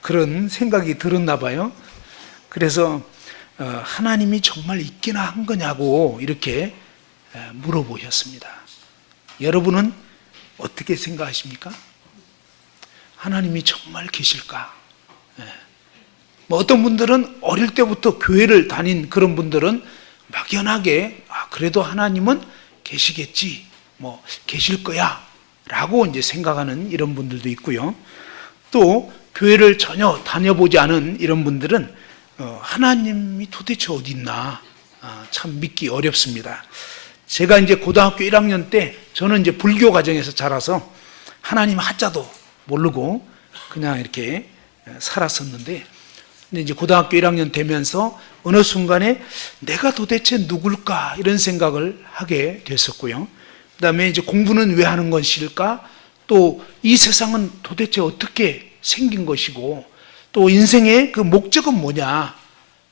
그런 생각이 들었나 봐요. 그래서 하나님이 정말 있기나 한 거냐고 이렇게 물어보셨습니다. 여러분은 어떻게 생각하십니까? 하나님이 정말 계실까? 어떤 분들은 어릴 때부터 교회를 다닌 그런 분들은 막연하게 그래도 하나님은 계시겠지, 계실 거야 라고 이제 생각하는 이런 분들도 있고요. 또 교회를 전혀 다녀보지 않은 이런 분들은 하나님이 도대체 어디 있나 참 믿기 어렵습니다. 제가 이제 고등학교 1학년 때 저는 이제 불교 가정에서 자라서 하나님 하자도 모르고 그냥 이렇게 살았었는데, 근데 이제 고등학교 1학년 되면서 어느 순간에 내가 도대체 누굴까 이런 생각을 하게 됐었고요. 그 다음에 이제 공부는 왜 하는 것일까? 또 이 세상은 도대체 어떻게 생긴 것이고 또 인생의 그 목적은 뭐냐?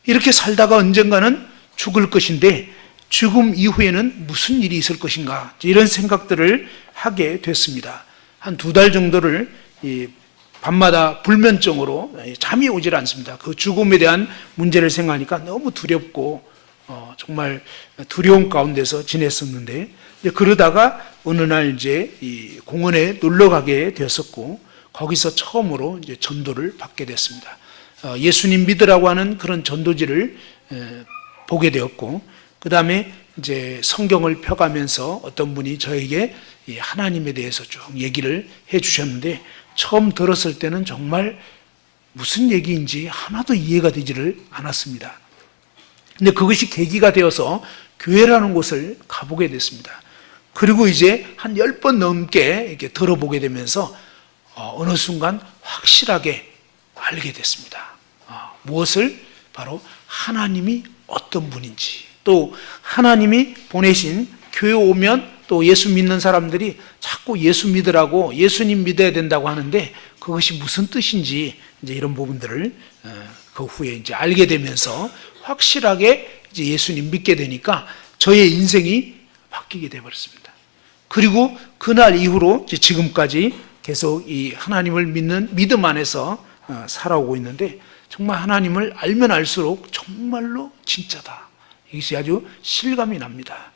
이렇게 살다가 언젠가는 죽을 것인데 죽음 이후에는 무슨 일이 있을 것인가? 이런 생각들을 하게 됐습니다. 한 2달 정도를 밤마다 불면증으로 잠이 오질 않습니다. 그 죽음에 대한 문제를 생각하니까 너무 두렵고 정말 두려움 가운데서 지냈었는데, 그러다가 어느 날 이제 이 공원에 놀러 가게 되었었고 거기서 처음으로 이제 전도를 받게 됐습니다. 예수님 믿으라고 하는 그런 전도지를 보게 되었고, 그 다음에 이제 성경을 펴가면서 어떤 분이 저에게 하나님에 대해서 쭉 얘기를 해 주셨는데, 처음 들었을 때는 정말 무슨 얘기인지 하나도 이해가 되지를 않았습니다. 근데 그것이 계기가 되어서 교회라는 곳을 가보게 됐습니다. 그리고 이제 한 10번 넘게 이렇게 들어보게 되면서 어느 순간 확실하게 알게 됐습니다. 무엇을? 바로 하나님이 어떤 분인지, 또 하나님이 보내신 교회 오면 또 예수 믿는 사람들이 자꾸 예수 믿으라고 예수님 믿어야 된다고 하는데 그것이 무슨 뜻인지 이제 이런 부분들을 그 후에 이제 알게 되면서 확실하게 이제 예수님 믿게 되니까 저의 인생이 바뀌게 되어버렸습니다. 그리고 그날 이후로 이제 지금까지 계속 이 하나님을 믿는 믿음 안에서 살아오고 있는데, 정말 하나님을 알면 알수록 정말로 진짜다, 이것이 아주 실감이 납니다.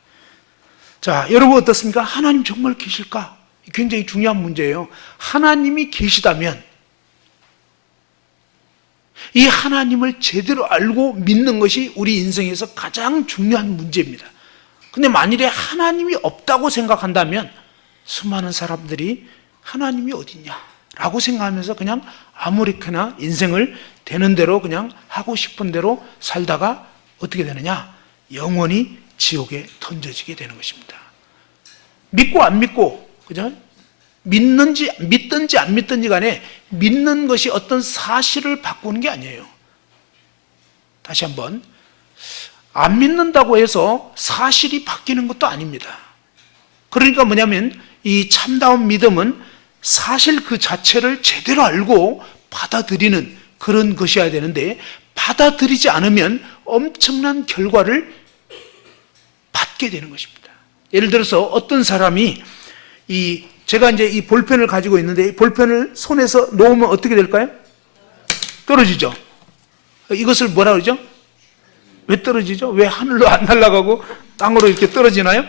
자, 여러분 어떻습니까? 하나님 정말 계실까? 굉장히 중요한 문제예요. 하나님이 계시다면 이 하나님을 제대로 알고 믿는 것이 우리 인생에서 가장 중요한 문제입니다. 근데 만일에 하나님이 없다고 생각한다면 수많은 사람들이 하나님이 어딨냐 라고 생각하면서 그냥 아무렇게나 인생을 되는 대로 그냥 하고 싶은 대로 살다가 어떻게 되느냐? 영원히 지옥에 던져지게 되는 것입니다. 믿고 안 믿고, 그죠? 믿든지 안 믿든지 간에 믿는 것이 어떤 사실을 바꾸는 게 아니에요. 다시 한번, 안 믿는다고 해서 사실이 바뀌는 것도 아닙니다. 그러니까 뭐냐면 이 참다운 믿음은 사실 그 자체를 제대로 알고 받아들이는 그런 것이어야 되는데, 받아들이지 않으면 엄청난 결과를 받게 되는 것입니다. 예를 들어서 어떤 사람이 제가 이제 이 볼펜을 가지고 있는데 이 볼펜을 손에서 놓으면 어떻게 될까요? 떨어지죠. 이것을 뭐라 그러죠? 왜 떨어지죠? 왜 하늘로 안 날아가고 땅으로 이렇게 떨어지나요?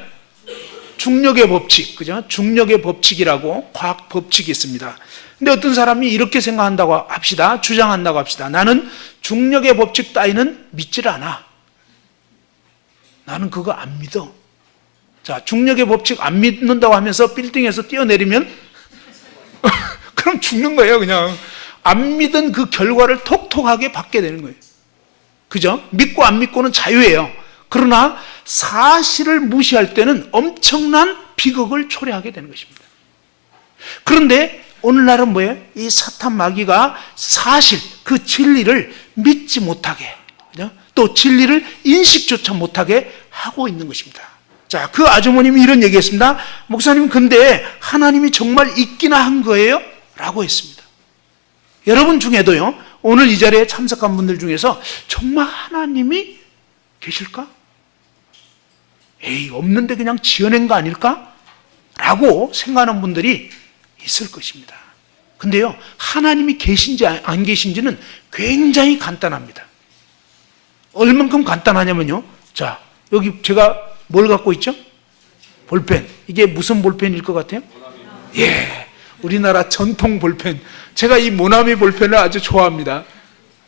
중력의 법칙, 그죠? 중력의 법칙이라고 과학 법칙이 있습니다. 근데 어떤 사람이 이렇게 생각한다고 합시다. 주장한다고 합시다. 나는 중력의 법칙 따위는 믿질 않아. 나는 그거 안 믿어. 자, 중력의 법칙 안 믿는다고 하면서 빌딩에서 뛰어내리면 그럼 죽는 거예요. 그냥 안 믿은 그 결과를 톡톡하게 받게 되는 거예요. 그죠? 믿고 안 믿고는 자유예요. 그러나 사실을 무시할 때는 엄청난 비극을 초래하게 되는 것입니다. 그런데 오늘날은 뭐예요? 이 사탄 마귀가 사실 그 진리를 믿지 못하게, 그죠? 또 진리를 인식조차 못하게 하고 있는 것입니다. 자, 그 아주머님이 이런 얘기했습니다. 목사님, 근데 하나님이 정말 있기나 한 거예요? 라고 했습니다. 여러분 중에도요, 오늘 이 자리에 참석한 분들 중에서 정말 하나님이 계실까? 에이, 없는데 그냥 지어낸 거 아닐까? 라고 생각하는 분들이 있을 것입니다. 근데요, 하나님이 계신지 안 계신지는 굉장히 간단합니다. 얼만큼 간단하냐면요, 자, 여기 제가 뭘 갖고 있죠? 볼펜. 이게 무슨 볼펜일 것 같아요? 예, 우리나라 전통 볼펜. 제가 이 모나미 볼펜을 아주 좋아합니다.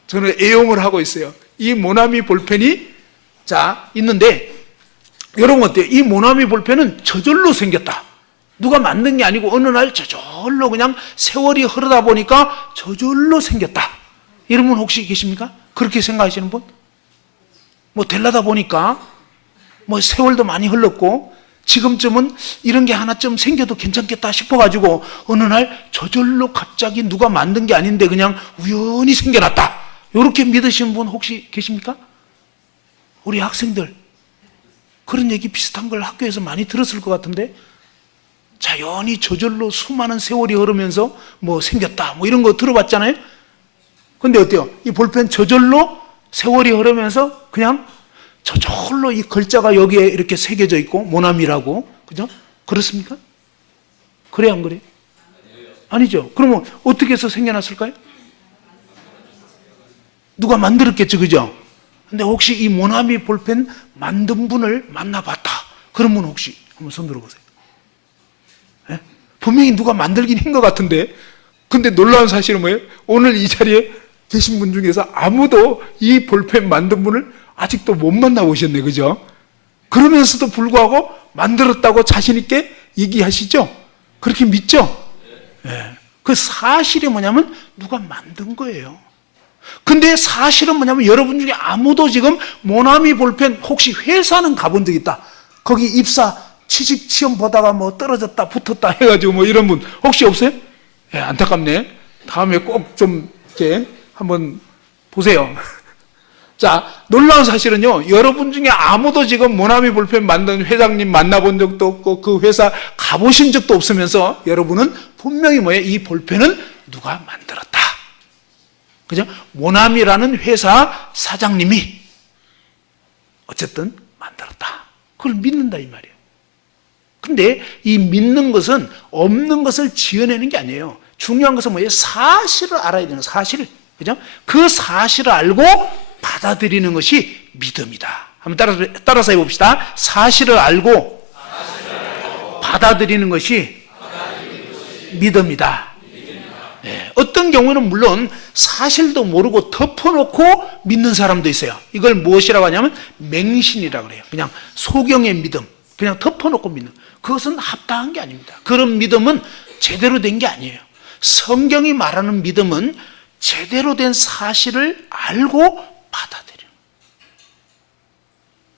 저는 애용을 하고 있어요. 이 모나미 볼펜이 자 있는데, 여러분 어때요? 이 모나미 볼펜은 저절로 생겼다. 누가 만든 게 아니고 어느 날 저절로 그냥 세월이 흐르다 보니까 저절로 생겼다. 이런 분 혹시 계십니까? 그렇게 생각하시는 분? 뭐 되려다 보니까 뭐 세월도 많이 흘렀고 지금쯤은 이런 게 하나쯤 생겨도 괜찮겠다 싶어가지고 어느 날 저절로 갑자기 누가 만든 게 아닌데 그냥 우연히 생겨났다. 이렇게 믿으시는 분 혹시 계십니까? 우리 학생들 그런 얘기 비슷한 걸 학교에서 많이 들었을 것 같은데, 자연히 저절로 수많은 세월이 흐르면서 뭐 생겼다 뭐 이런 거 들어봤잖아요. 근데 어때요? 이 볼펜 저절로 세월이 흐르면서 그냥 저절로 이 글자가 여기에 이렇게 새겨져 있고 모나미라고, 그죠? 그렇습니까? 그래 안 그래? 아니죠. 그러면 어떻게 해서 생겨났을까요? 누가 만들었겠죠, 그죠? 근데 혹시 이 모나미 볼펜 만든 분을 만나봤다 그러면 혹시 한번 손 들어보세요. 예? 분명히 누가 만들긴 한 것 같은데, 근데 놀라운 사실은 뭐예요? 오늘 이 자리에 계신 분 중에서 아무도 이 볼펜 만든 분을 아직도 못 만나보셨네, 그죠? 그러면서도 불구하고 만들었다고 자신있게 얘기하시죠? 그렇게 믿죠? 예. 그 사실이 뭐냐면 누가 만든 거예요. 근데 사실은 뭐냐면 여러분 중에 아무도 지금 모나미 볼펜 혹시 회사는 가본 적 있다. 거기 입사 취직 시험 보다가 뭐 떨어졌다 붙었다 해가지고 뭐 이런 분 혹시 없어요? 예, 안타깝네. 다음에 꼭 좀 이렇게 한번 보세요. 자, 놀라운 사실은요, 여러분 중에 아무도 지금 모나미 볼펜 만든 회장님 만나본 적도 없고 그 회사 가보신 적도 없으면서 여러분은 분명히 뭐예요? 이 볼펜은 누가 만들었다. 그죠? 모나미라는 회사 사장님이 어쨌든 만들었다. 그걸 믿는다 이 말이에요. 근데 이 믿는 것은 없는 것을 지어내는 게 아니에요. 중요한 것은 뭐예요? 사실을 알아야 되는 사실. 그죠? 그 사실을 알고 받아들이는 것이 믿음이다. 한번 따라서 해봅시다. 사실을 알고 받아들이는 것이 믿음이다. 네. 어떤 경우는 물론 사실도 모르고 덮어놓고 믿는 사람도 있어요. 이걸 무엇이라고 하냐면 맹신이라고 그래요. 그냥 소경의 믿음, 그냥 덮어놓고 믿는. 그것은 합당한 게 아닙니다. 그런 믿음은 제대로 된 게 아니에요. 성경이 말하는 믿음은 제대로 된 사실을 알고 받아들여요.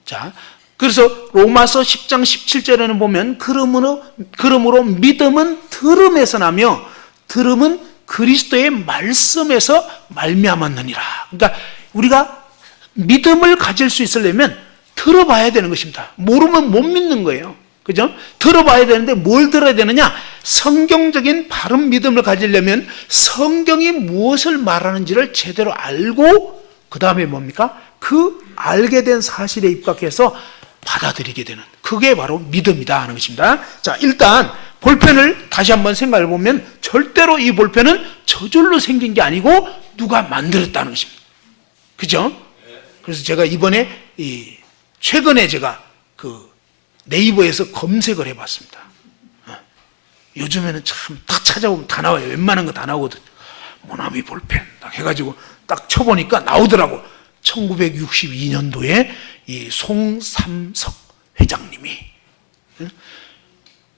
자, 그래서 로마서 10장 17절에는 보면 그러므로 믿음은 들음에서 나며 들음은 그리스도의 말씀에서 말미암았느니라. 그러니까 우리가 믿음을 가질 수 있으려면 들어봐야 되는 것입니다. 모르면 못 믿는 거예요. 그죠? 들어봐야 되는데 뭘 들어야 되느냐? 성경적인 바른 믿음을 가지려면 성경이 무엇을 말하는지를 제대로 알고 그 다음에 뭡니까? 그 알게 된 사실에 입각해서 받아들이게 되는, 그게 바로 믿음이다 하는 것입니다. 자, 일단 볼펜을 다시 한번 생각해 보면 절대로 이 볼펜은 저절로 생긴 게 아니고 누가 만들었다는 것입니다. 그죠? 그래서 제가 이번에 최근에 제가 그 네이버에서 검색을 해봤습니다. 요즘에는 참 딱 찾아보면 다 나와요. 웬만한 거 다 나오거든. 모나미 볼펜 딱 해가지고 딱 쳐보니까 나오더라고. 1962년도에 이 송삼석 회장님이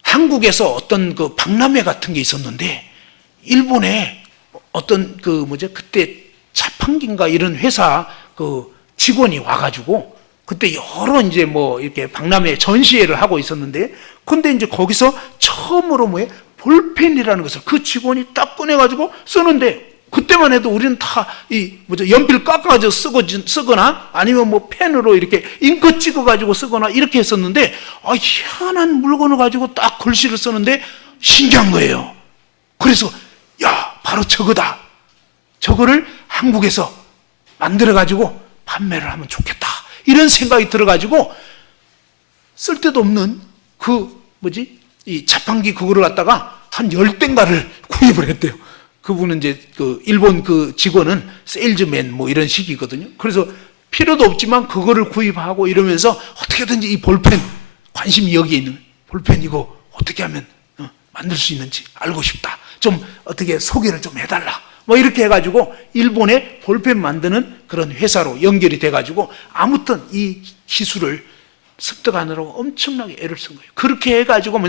한국에서 어떤 그 박람회 같은 게 있었는데 일본에 어떤 그 그때 자판기인가 이런 회사 그 직원이 와가지고 그때 여러 이제 뭐 이렇게 박람회 전시회를 하고 있었는데, 근데 이제 거기서 처음으로 볼펜이라는 것을 그 직원이 딱 꺼내가지고 쓰는데, 그때만 해도 우리는 다 연필 깎아가지고 쓰거나 아니면 뭐 펜으로 이렇게 잉크 찍어가지고 쓰거나 이렇게 했었는데, 희한한 물건을 가지고 딱 글씨를 쓰는데 신기한 거예요. 그래서 야, 바로 저거다. 저거를 한국에서 만들어가지고 판매를 하면 좋겠다. 이런 생각이 들어가지고 쓸데도 없는 이 자판기 그거를 갖다가 한 10대인가를 구입을 했대요. 그분은 이제 그 일본 그 직원은 세일즈맨 뭐 이런 식이거든요. 그래서 필요도 없지만 그거를 구입하고 이러면서 어떻게든지 이 볼펜, 관심이 여기에 있는 볼펜 이거 어떻게 하면 만들 수 있는지 알고 싶다. 좀 어떻게 소개를 좀 해달라. 뭐 이렇게 해가지고 일본의 볼펜 만드는 그런 회사로 연결이 돼가지고 아무튼 이 기술을 습득하느라고 엄청나게 애를 쓴 거예요. 그렇게 해가지고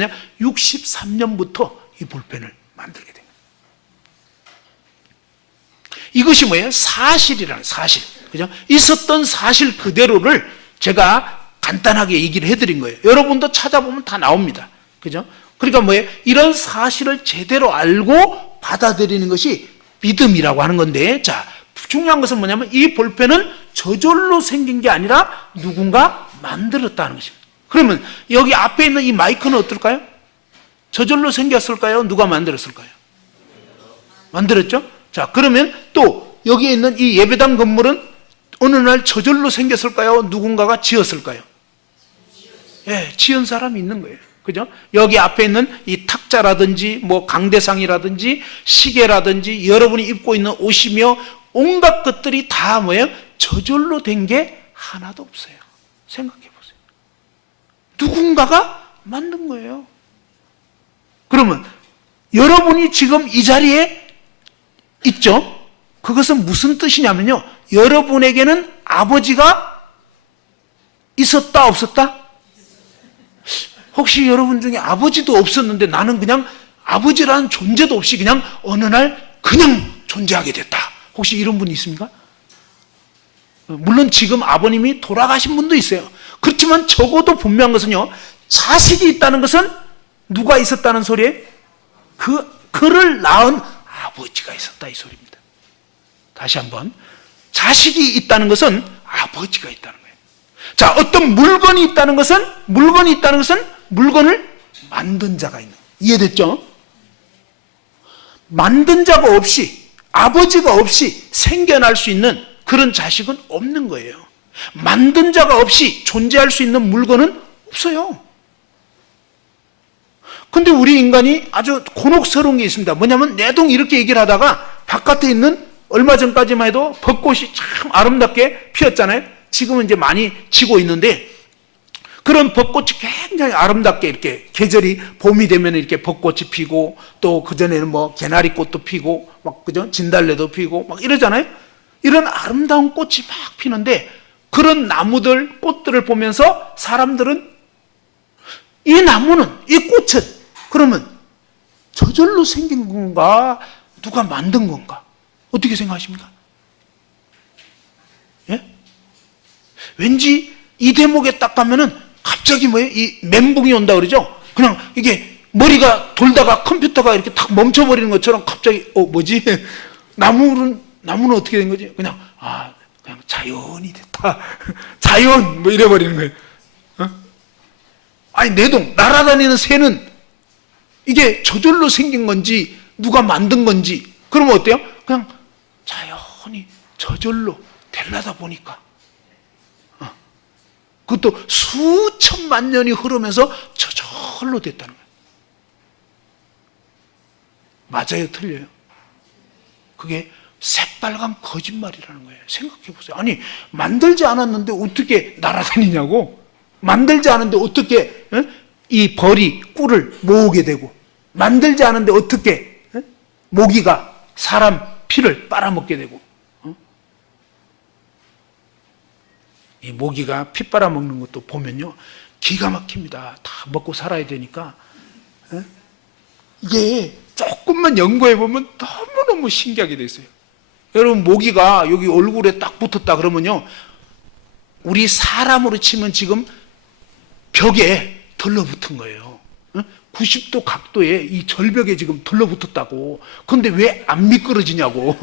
63년부터 이 볼펜을 만들게 된 거예요. 이것이 뭐예요? 사실이라는 사실. 그죠? 있었던 사실 그대로를 제가 간단하게 얘기를 해드린 거예요. 여러분도 찾아보면 다 나옵니다. 그죠? 그러니까 뭐예요? 이런 사실을 제대로 알고 받아들이는 것이 믿음이라고 하는 건데, 자, 중요한 것은 뭐냐면 이 볼펜은 저절로 생긴 게 아니라 누군가 만들었다는 것입니다. 그러면 여기 앞에 있는 이 마이크는 어떨까요? 저절로 생겼을까요? 누가 만들었을까요? 만들었죠? 자, 그러면 또 여기에 있는 이 예배당 건물은 어느 날 저절로 생겼을까요? 누군가가 지었을까요? 예, 지은 사람이 있는 거예요. 그죠? 여기 앞에 있는 이 탁자라든지 뭐 강대상이라든지 시계라든지 여러분이 입고 있는 옷이며 온갖 것들이 다 뭐예요? 저절로 된 게 하나도 없어요. 생각해 보세요. 누군가가 만든 거예요. 그러면 여러분이 지금 이 자리에 있죠? 그것은 무슨 뜻이냐면요. 여러분에게는 아버지가 있었다, 없었다? 혹시 여러분 중에 아버지도 없었는데 나는 그냥 아버지라는 존재도 없이 그냥 어느 날 그냥 존재하게 됐다. 혹시 이런 분이 있습니까? 물론 지금 아버님이 돌아가신 분도 있어요. 그렇지만 적어도 분명한 것은요. 자식이 있다는 것은 누가 있었다는 소리예요? 그를 낳은 아버지가 있었다 이 소리입니다. 다시 한번. 자식이 있다는 것은 아버지가 있다는 거예요. 자, 어떤 물건이 있다는 것은 물건을 만든 자가 있는 거예요. 이해됐죠? 만든 자가 없이 아버지가 없이 생겨날 수 있는 그런 자식은 없는 거예요. 만든 자가 없이 존재할 수 있는 물건은 없어요. 근데 우리 인간이 아주 곤혹스러운 게 있습니다. 뭐냐면 내동 이렇게 얘기를 하다가 바깥에 있는 얼마 전까지만 해도 벚꽃이 참 아름답게 피었잖아요. 지금은 이제 많이 지고 있는데 그런 벚꽃이 굉장히 아름답게 이렇게 계절이 봄이 되면 이렇게 벚꽃이 피고 또 그전에는 뭐 개나리꽃도 피고 막 그죠? 진달래도 피고 막 이러잖아요. 이런 아름다운 꽃이 막 피는데 그런 나무들, 꽃들을 보면서 사람들은 이 나무는, 이 꽃은 그러면 저절로 생긴 건가? 누가 만든 건가? 어떻게 생각하십니까? 예? 왠지 이 대목에 딱 가면은 갑자기 뭐예요? 이 멘붕이 온다 그러죠? 그냥 이게 머리가 돌다가 컴퓨터가 이렇게 탁 멈춰버리는 것처럼 갑자기, 뭐지? 나무는 어떻게 된 거지? 그냥 자연이 됐다. 자연, 뭐 이래버리는 거예요. 아니, 내동, 날아다니는 새는 이게 저절로 생긴 건지, 누가 만든 건지, 그러면 어때요? 그냥 자연히 저절로 되려다 보니까. 그것도 수천만 년이 흐르면서 저절로 됐다는 거예요. 맞아요, 틀려요? 그게 새빨간 거짓말이라는 거예요. 생각해 보세요. 아니, 만들지 않았는데 어떻게 날아다니냐고. 만들지 않았는데 어떻게 이 벌이 꿀을 모으게 되고, 만들지 않았는데 어떻게 모기가 사람 피를 빨아먹게 되고, 이 모기가 피 빨아먹는 것도 보면요 기가 막힙니다. 다 먹고 살아야 되니까. 이게 조금만 연구해 보면 너무너무 신기하게 돼 있어요. 여러분, 모기가 여기 얼굴에 딱 붙었다 그러면요, 우리 사람으로 치면 지금 벽에 들러붙은 거예요. 90도 각도에 이 절벽에 지금 들러붙었다고. 그런데 왜 안 미끄러지냐고.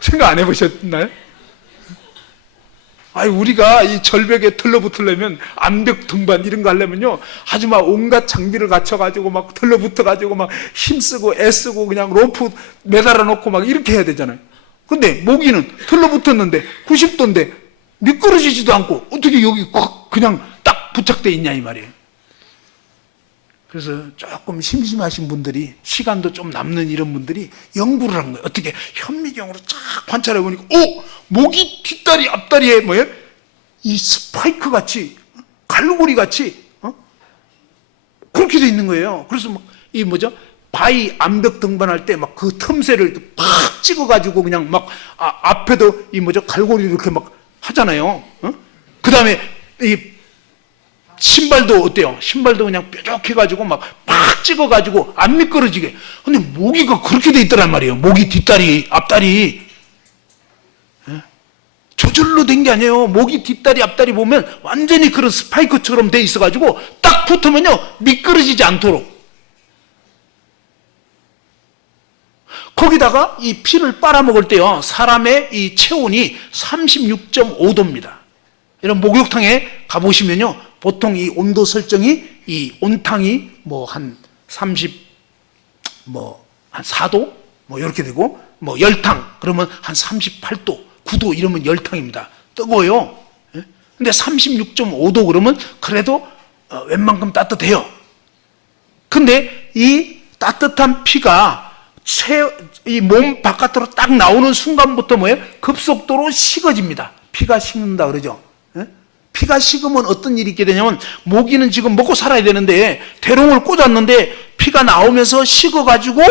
생각 안 해보셨나요? 아니, 우리가 이 절벽에 들러붙으려면 암벽 등반 이런 거 하려면요 아주 막 온갖 장비를 갖춰가지고 막 들러붙어가지고 막 힘쓰고 애쓰고 그냥 로프 매달아 놓고 막 이렇게 해야 되잖아요. 근데 모기는 들러붙었는데 90도인데 미끄러지지도 않고 어떻게 여기 그냥 딱 부착돼 있냐 이 말이에요. 그래서 조금 심심하신 분들이, 시간도 좀 남는 이런 분들이 연구를 한 거예요. 어떻게 현미경으로 쫙 관찰해 보니까, 모기 뒷다리 앞다리에 뭐예요? 이 스파이크 같이, 갈고리 같이 그렇게 돼 있는 거예요. 그래서 막 이 뭐죠? 바위 암벽 등반할 때 막 그 틈새를 팍 찍어가지고 그냥 막 앞에도 이 뭐죠? 갈고리 이렇게 막 하잖아요. 그 다음에 이 신발도 어때요? 신발도 그냥 뾰족해가지고 막 팍 찍어가지고 안 미끄러지게. 근데 모기가 그렇게 돼 있더란 말이에요. 모기 뒷다리, 앞다리. 저절로 된 게 아니에요. 모기 뒷다리, 앞다리 보면 완전히 그런 스파이크처럼 돼 있어가지고 딱 붙으면요, 미끄러지지 않도록. 거기다가 이 피를 빨아먹을 때요, 사람의 이 체온이 36.5도입니다. 이런 목욕탕에 가보시면요, 보통 이 온도 설정이, 이 온탕이 뭐 한 4도? 뭐 이렇게 되고, 뭐 열탕, 그러면 한 38도, 9도 이러면 열탕입니다. 뜨거워요. 근데 36.5도 그러면 그래도 웬만큼 따뜻해요. 근데 이 따뜻한 피가 이 몸 바깥으로 딱 나오는 순간부터 뭐예요? 급속도로 식어집니다. 피가 식는다 그러죠. 피가 식으면 어떤 일이 있게 되냐면, 모기는 지금 먹고 살아야 되는데 대롱을 꽂았는데 피가 나오면서 식어가지고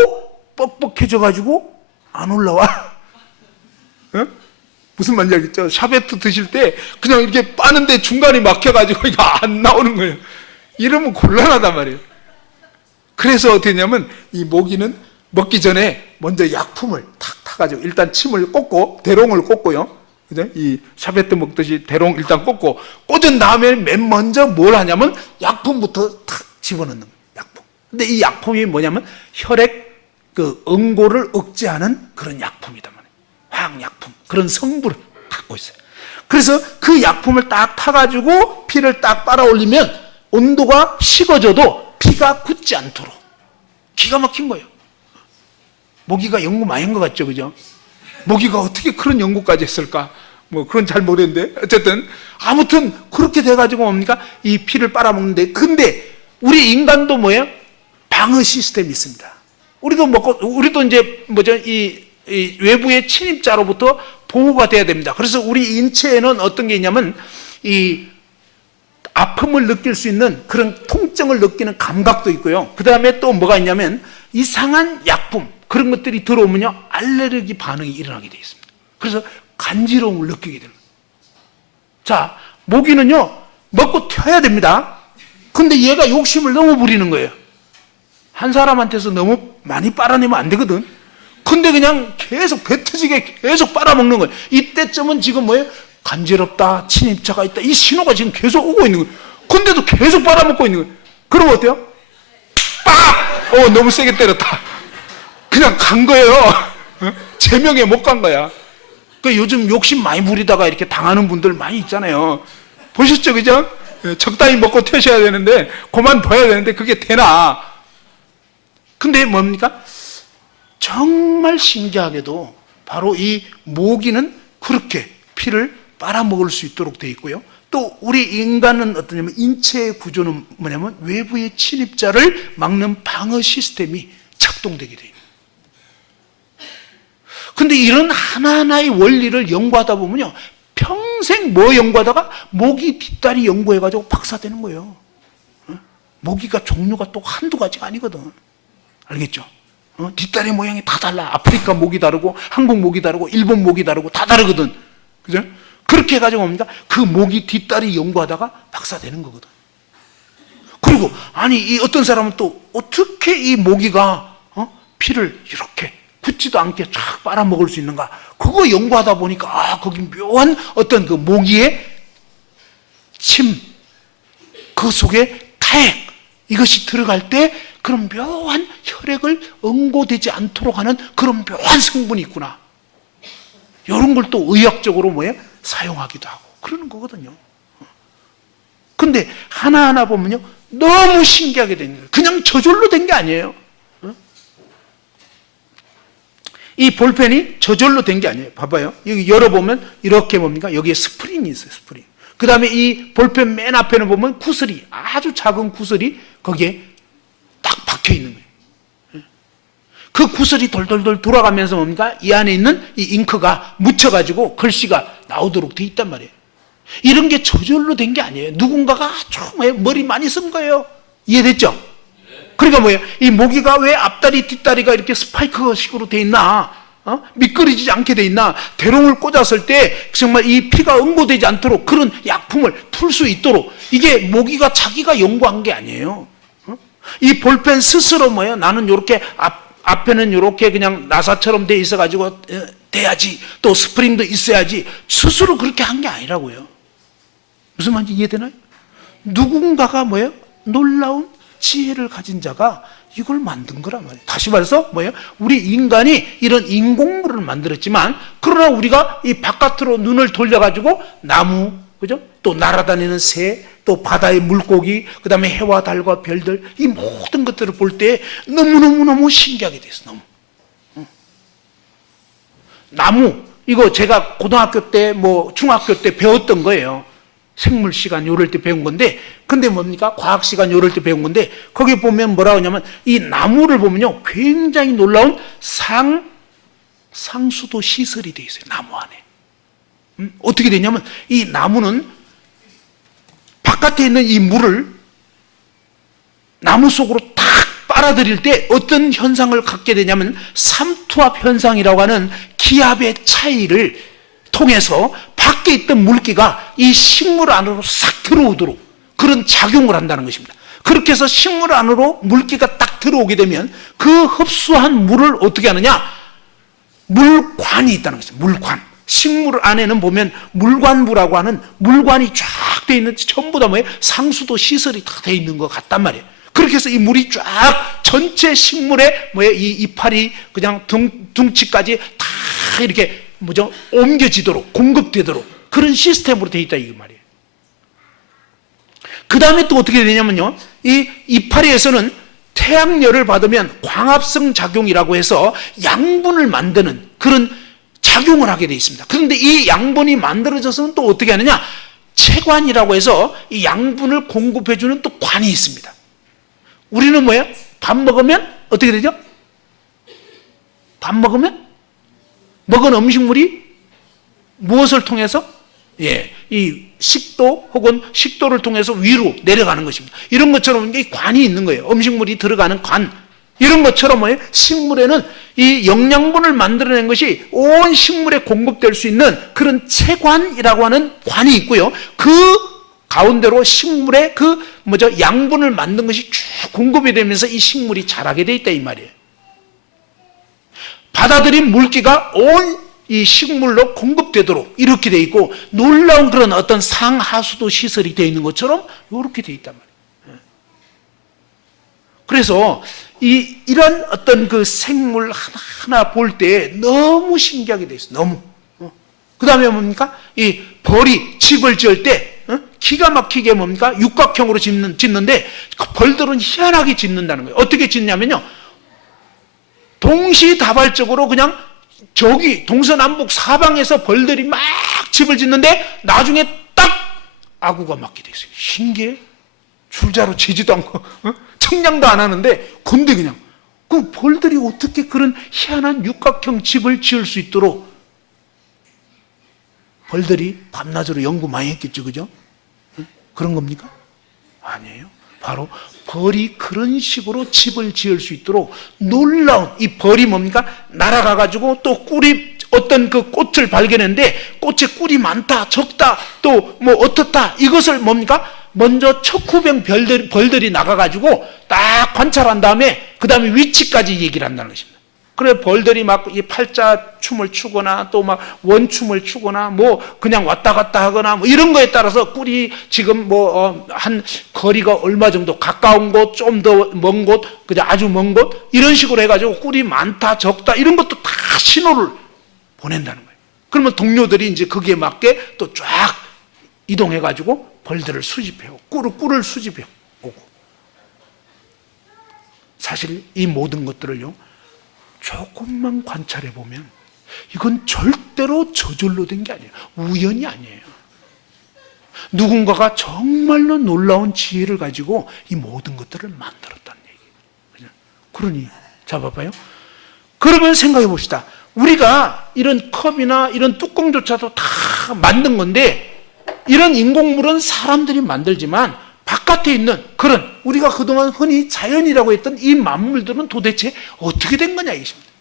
뻑뻑해져가지고 안 올라와. 무슨 말인지 알겠죠? 샤베트 드실 때 그냥 이렇게 빠는데 중간에 막혀가지고 이거 안 나오는 거예요. 이러면 곤란하단 말이에요. 그래서 어떻게 했냐면, 이 모기는 먹기 전에 먼저 약품을 탁 타가지고 일단 침을 꽂고, 대롱을 꽂고요. 그죠? 이 샤베트 먹듯이 대롱 일단 꽂고, 꽂은 다음에 맨 먼저 뭘 하냐면 약품부터 탁 집어넣는 거예요. 약품. 근데 이 약품이 뭐냐면 혈액 그 응고를 억제하는 그런 약품이다 말이에요. 화학약품. 그런 성분을 갖고 있어요. 그래서 그 약품을 딱 타가지고 피를 딱 빨아 올리면 온도가 식어져도 피가 굳지 않도록. 기가 막힌 거예요. 모기가 연구 많이 한 것 같죠, 그죠? 모기가 어떻게 그런 연구까지 했을까? 뭐 그건 잘 모르겠는데, 어쨌든 아무튼 그렇게 돼가지고 뭡니까? 이 피를 빨아먹는데, 근데 우리 인간도 뭐예요? 방어 시스템이 있습니다. 우리도 이제 뭐죠? 이 외부의 침입자로부터 보호가 돼야 됩니다. 그래서 우리 인체에는 어떤 게 있냐면, 이 아픔을 느낄 수 있는 그런 통증을 느끼는 감각도 있고요. 그 다음에 또 뭐가 있냐면, 이상한 약품, 그런 것들이 들어오면요, 알레르기 반응이 일어나게 되어 있습니다. 그래서 간지러움을 느끼게 됩니다. 자, 모기는요, 먹고 튀어야 됩니다. 근데 얘가 욕심을 너무 부리는 거예요. 한 사람한테서 너무 많이 빨아내면 안 되거든. 근데 그냥 계속 배 터지게 계속 빨아먹는 거예요. 이때쯤은 지금 뭐예요? 간지럽다, 침입자가 있다, 이 신호가 지금 계속 오고 있는 거예요. 근데도 계속 빨아먹고 있는 거예요. 그러면 어때요? 빡! 너무 세게 때렸다. 그냥 간 거예요. 제명에 못 간 거야. 그 요즘 욕심 많이 부리다가 이렇게 당하는 분들 많이 있잖아요. 보셨죠, 그죠? 적당히 먹고 튀셔야 되는데, 그만둬야 되는데, 그게 되나? 근데 뭡니까? 정말 신기하게도 바로 이 모기는 그렇게 피를 빨아먹을 수 있도록 되어 있고요. 또 우리 인간은 어떠냐면, 인체의 구조는 뭐냐면 외부의 침입자를 막는 방어 시스템이 작동되게 돼요. 근데 이런 하나하나의 원리를 연구하다 보면요, 평생 뭐 연구하다가 모기 뒷다리 연구해가지고 박사되는 거예요. 모기가 종류가 또 한두 가지가 아니거든. 알겠죠? 뒷다리 모양이 다 달라. 아프리카 모기 다르고, 한국 모기 다르고, 일본 모기 다르고, 다 다르거든. 그죠? 그렇게 해가지고 뭡니까? 그 모기 뒷다리 연구하다가 박사되는 거거든. 그리고, 아니, 이 어떤 사람은 또 어떻게 이 모기가, 피를 이렇게 굳지도 않게 쫙 빨아먹을 수 있는가? 그거 연구하다 보니까, 거기 묘한 어떤 그 모기의 침, 그 속에 타액, 이것이 들어갈 때 그런 묘한 혈액을 응고되지 않도록 하는 그런 묘한 성분이 있구나. 이런 걸 또 의학적으로 뭐예요? 사용하기도 하고 그러는 거거든요. 근데 하나하나 보면요, 너무 신기하게 된 거예요. 그냥 저절로 된 게 아니에요. 이 볼펜이 저절로 된 게 아니에요. 봐봐요. 여기 열어보면 이렇게 뭡니까? 여기에 스프링이 있어요. 스프링. 그 다음에 이 볼펜 맨 앞에는 보면 구슬이, 아주 작은 구슬이 거기에 박혀 있는 거예요. 그 구슬이 돌돌돌 돌아가면서 뭡니까? 이 안에 있는 이 잉크가 묻혀가지고 글씨가 나오도록 돼 있단 말이에요. 이런 게 저절로 된 게 아니에요. 누군가가 아주 머리 많이 쓴 거예요. 이해됐죠? 그러니까 뭐예요? 이 모기가 왜 앞다리 뒷다리가 이렇게 스파이크 식으로 돼 있나? 미끄러지지 않게 돼 있나? 대롱을 꽂았을 때 정말 이 피가 응고되지 않도록 그런 약품을 풀 수 있도록, 이게 모기가 자기가 연구한 게 아니에요. 이 볼펜 스스로 뭐예요? 나는 이렇게 앞에는 이렇게 그냥 나사처럼 돼 있어가지고 돼야지, 또 스프링도 있어야지, 스스로 그렇게 한 게 아니라고요. 무슨 말인지 이해되나요? 누군가가 뭐예요? 놀라운 지혜를 가진 자가 이걸 만든 거란 말이에요. 다시 말해서 뭐예요? 우리 인간이 이런 인공물을 만들었지만, 그러나 우리가 이 바깥으로 눈을 돌려가지고 나무, 그죠? 또 날아다니는 새, 또 바다의 물고기, 그 다음에 해와 달과 별들, 이 모든 것들을 볼 때 너무너무너무 신기하게 됐어. 너무. 나무, 이거 제가 고등학교 때 뭐 중학교 때 배웠던 거예요. 생물 시간 요럴 때 배운 건데, 근데 뭡니까? 과학 시간 요럴 때 배운 건데, 거기 보면 뭐라고 하냐면, 이 나무를 보면요, 굉장히 놀라운 상수도 시설이 돼 있어요. 나무 안에. 어떻게 되냐면, 이 나무는 바깥에 있는 이 물을 나무 속으로 탁 빨아들일 때 어떤 현상을 갖게 되냐면, 삼투압 현상이라고 하는 기압의 차이를 통해서 밖에 있던 물기가 이 식물 안으로 싹 들어오도록 그런 작용을 한다는 것입니다. 그렇게 해서 식물 안으로 물기가 딱 들어오게 되면 그 흡수한 물을 어떻게 하느냐? 물관이 있다는 거죠. 물관. 식물 안에는 보면 물관부라고 하는 물관이 쫙 돼 있는, 전부 다 뭐예요? 상수도 시설이 다 돼 있는 것 같단 말이에요. 그렇게 해서 이 물이 쫙 전체 식물의 뭐예요? 이 이파리 그냥 둥치까지 다 이렇게 뭐죠? 옮겨지도록, 공급되도록 그런 시스템으로 되어 있다 이 말이에요. 그 다음에 또 어떻게 되냐면요, 이 이파리에서는 태양열을 받으면 광합성 작용이라고 해서 양분을 만드는 그런 작용을 하게 되어 있습니다. 그런데 이 양분이 만들어져서는 또 어떻게 하느냐? 체관이라고 해서 이 양분을 공급해주는 또 관이 있습니다. 우리는 뭐예요? 밥 먹으면 어떻게 되죠? 밥 먹으면 먹은 음식물이 무엇을 통해서? 이 식도 혹은 식도를 통해서 위로 내려가는 것입니다. 이런 것처럼 이 관이 있는 거예요. 음식물이 들어가는 관. 이런 것처럼 뭐예요? 식물에는 이 영양분을 만들어낸 것이 온 식물에 공급될 수 있는 그런 체관이라고 하는 관이 있고요. 그 가운데로 식물의 그 양분을 만든 것이 쭉 공급이 되면서 이 식물이 자라게 돼 있다 이 말이에요. 받아들인 물기가 온 이 식물로 공급되도록 이렇게 돼 있고, 놀라운 그런 어떤 상하수도 시설이 되어 있는 것처럼 이렇게 돼 있단 말이에요. 그래서 이런 어떤 그 생물 하나하나 볼 때 너무 신기하게 돼 있어요. 너무. 그 다음에 뭡니까? 이 벌이 집을 지을 때 기가 막히게 뭡니까? 육각형으로 짓는데 그 벌들은 희한하게 짓는다는 거예요. 어떻게 짓냐면요, 동시다발적으로 그냥 저기 동서남북 사방에서 벌들이 막 집을 짓는데 나중에 딱 아구가 맞게 돼 있어요. 신기해. 줄자로 지지도 않고 청량도 안 하는데, 근데 그냥 그 벌들이 어떻게 그런 희한한 육각형 집을 지을 수 있도록, 벌들이 밤낮으로 연구 많이 했겠죠, 그죠? 그런 겁니까? 아니에요. 바로 벌이 그런 식으로 집을 지을 수 있도록 놀라운, 이 벌이 뭡니까? 날아가가지고 또 꿀이, 어떤 그 꽃을 발견했는데 꽃에 꿀이 많다, 적다, 또 뭐 어떻다, 이것을 뭡니까? 먼저 척후병 벌들이 나가가지고 딱 관찰한 다음에 그 다음에 위치까지 얘기를 한다는 것입니다. 그래 벌들이 막 이 팔자 춤을 추거나 또 막 원춤을 추거나 뭐 그냥 왔다 갔다 하거나 뭐 이런 거에 따라서 꿀이 지금 한 거리가 얼마 정도 가까운 곳, 좀 더 먼 곳, 그냥 아주 먼 곳, 이런 식으로 해가지고 꿀이 많다 적다 이런 것도 다 신호를 보낸다는 거예요. 그러면 동료들이 이제 거기에 맞게 또 쫙 이동해가지고 벌들을 수집해요. 꿀을 수집해 오고. 사실 이 모든 것들을요, 조금만 관찰해 보면 이건 절대로 저절로 된 게 아니에요. 우연이 아니에요. 누군가가 정말로 놀라운 지혜를 가지고 이 모든 것들을 만들었다는 얘기예요. 그러니 잡아봐요. 그러면 생각해 봅시다. 우리가 이런 컵이나 이런 뚜껑조차도 다 만든 건데, 이런 인공물은 사람들이 만들지만 바깥에 있는 그런 우리가 그동안 흔히 자연이라고 했던 이 만물들은 도대체 어떻게 된 거냐 이것입니다.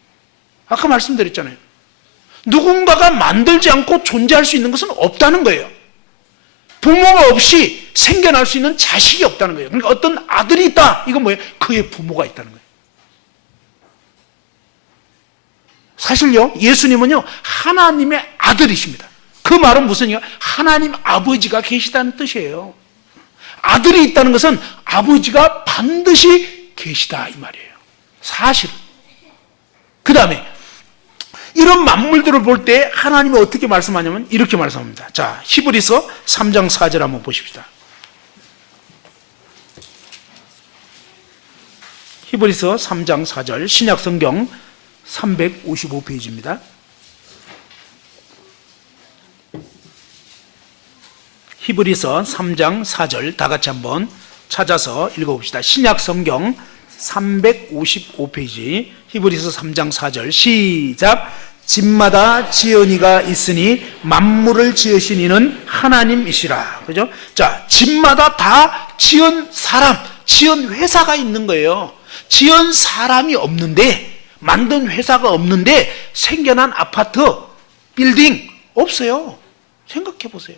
아까 말씀드렸잖아요. 누군가가 만들지 않고 존재할 수 있는 것은 없다는 거예요. 부모가 없이 생겨날 수 있는 자식이 없다는 거예요. 그러니까 어떤 아들이 있다. 이건 뭐예요? 그의 부모가 있다는 거예요. 사실요, 예수님은요, 하나님의 아들이십니다. 그 말은 무슨 얘기야? 하나님 아버지가 계시다는 뜻이에요. 아들이 있다는 것은 아버지가 반드시 계시다 이 말이에요. 사실. 그 다음에 이런 만물들을 볼 때 하나님이 어떻게 말씀하냐면 이렇게 말씀합니다. 자, 히브리서 3장 4절 한번 보십시다. 히브리서 3장 4절 신약 성경 355페이지입니다. 히브리서 3장 4절 다 같이 한번 찾아서 읽어봅시다. 신약 성경 355페이지 히브리서 3장 4절 시작. 집마다 지은이가 있으니 만물을 지으신 이는 하나님이시라. 그죠? 자, 집마다 다 지은 사람, 지은 회사가 있는 거예요. 지은 사람이 없는데, 만든 회사가 없는데 생겨난 아파트, 빌딩 없어요. 생각해 보세요.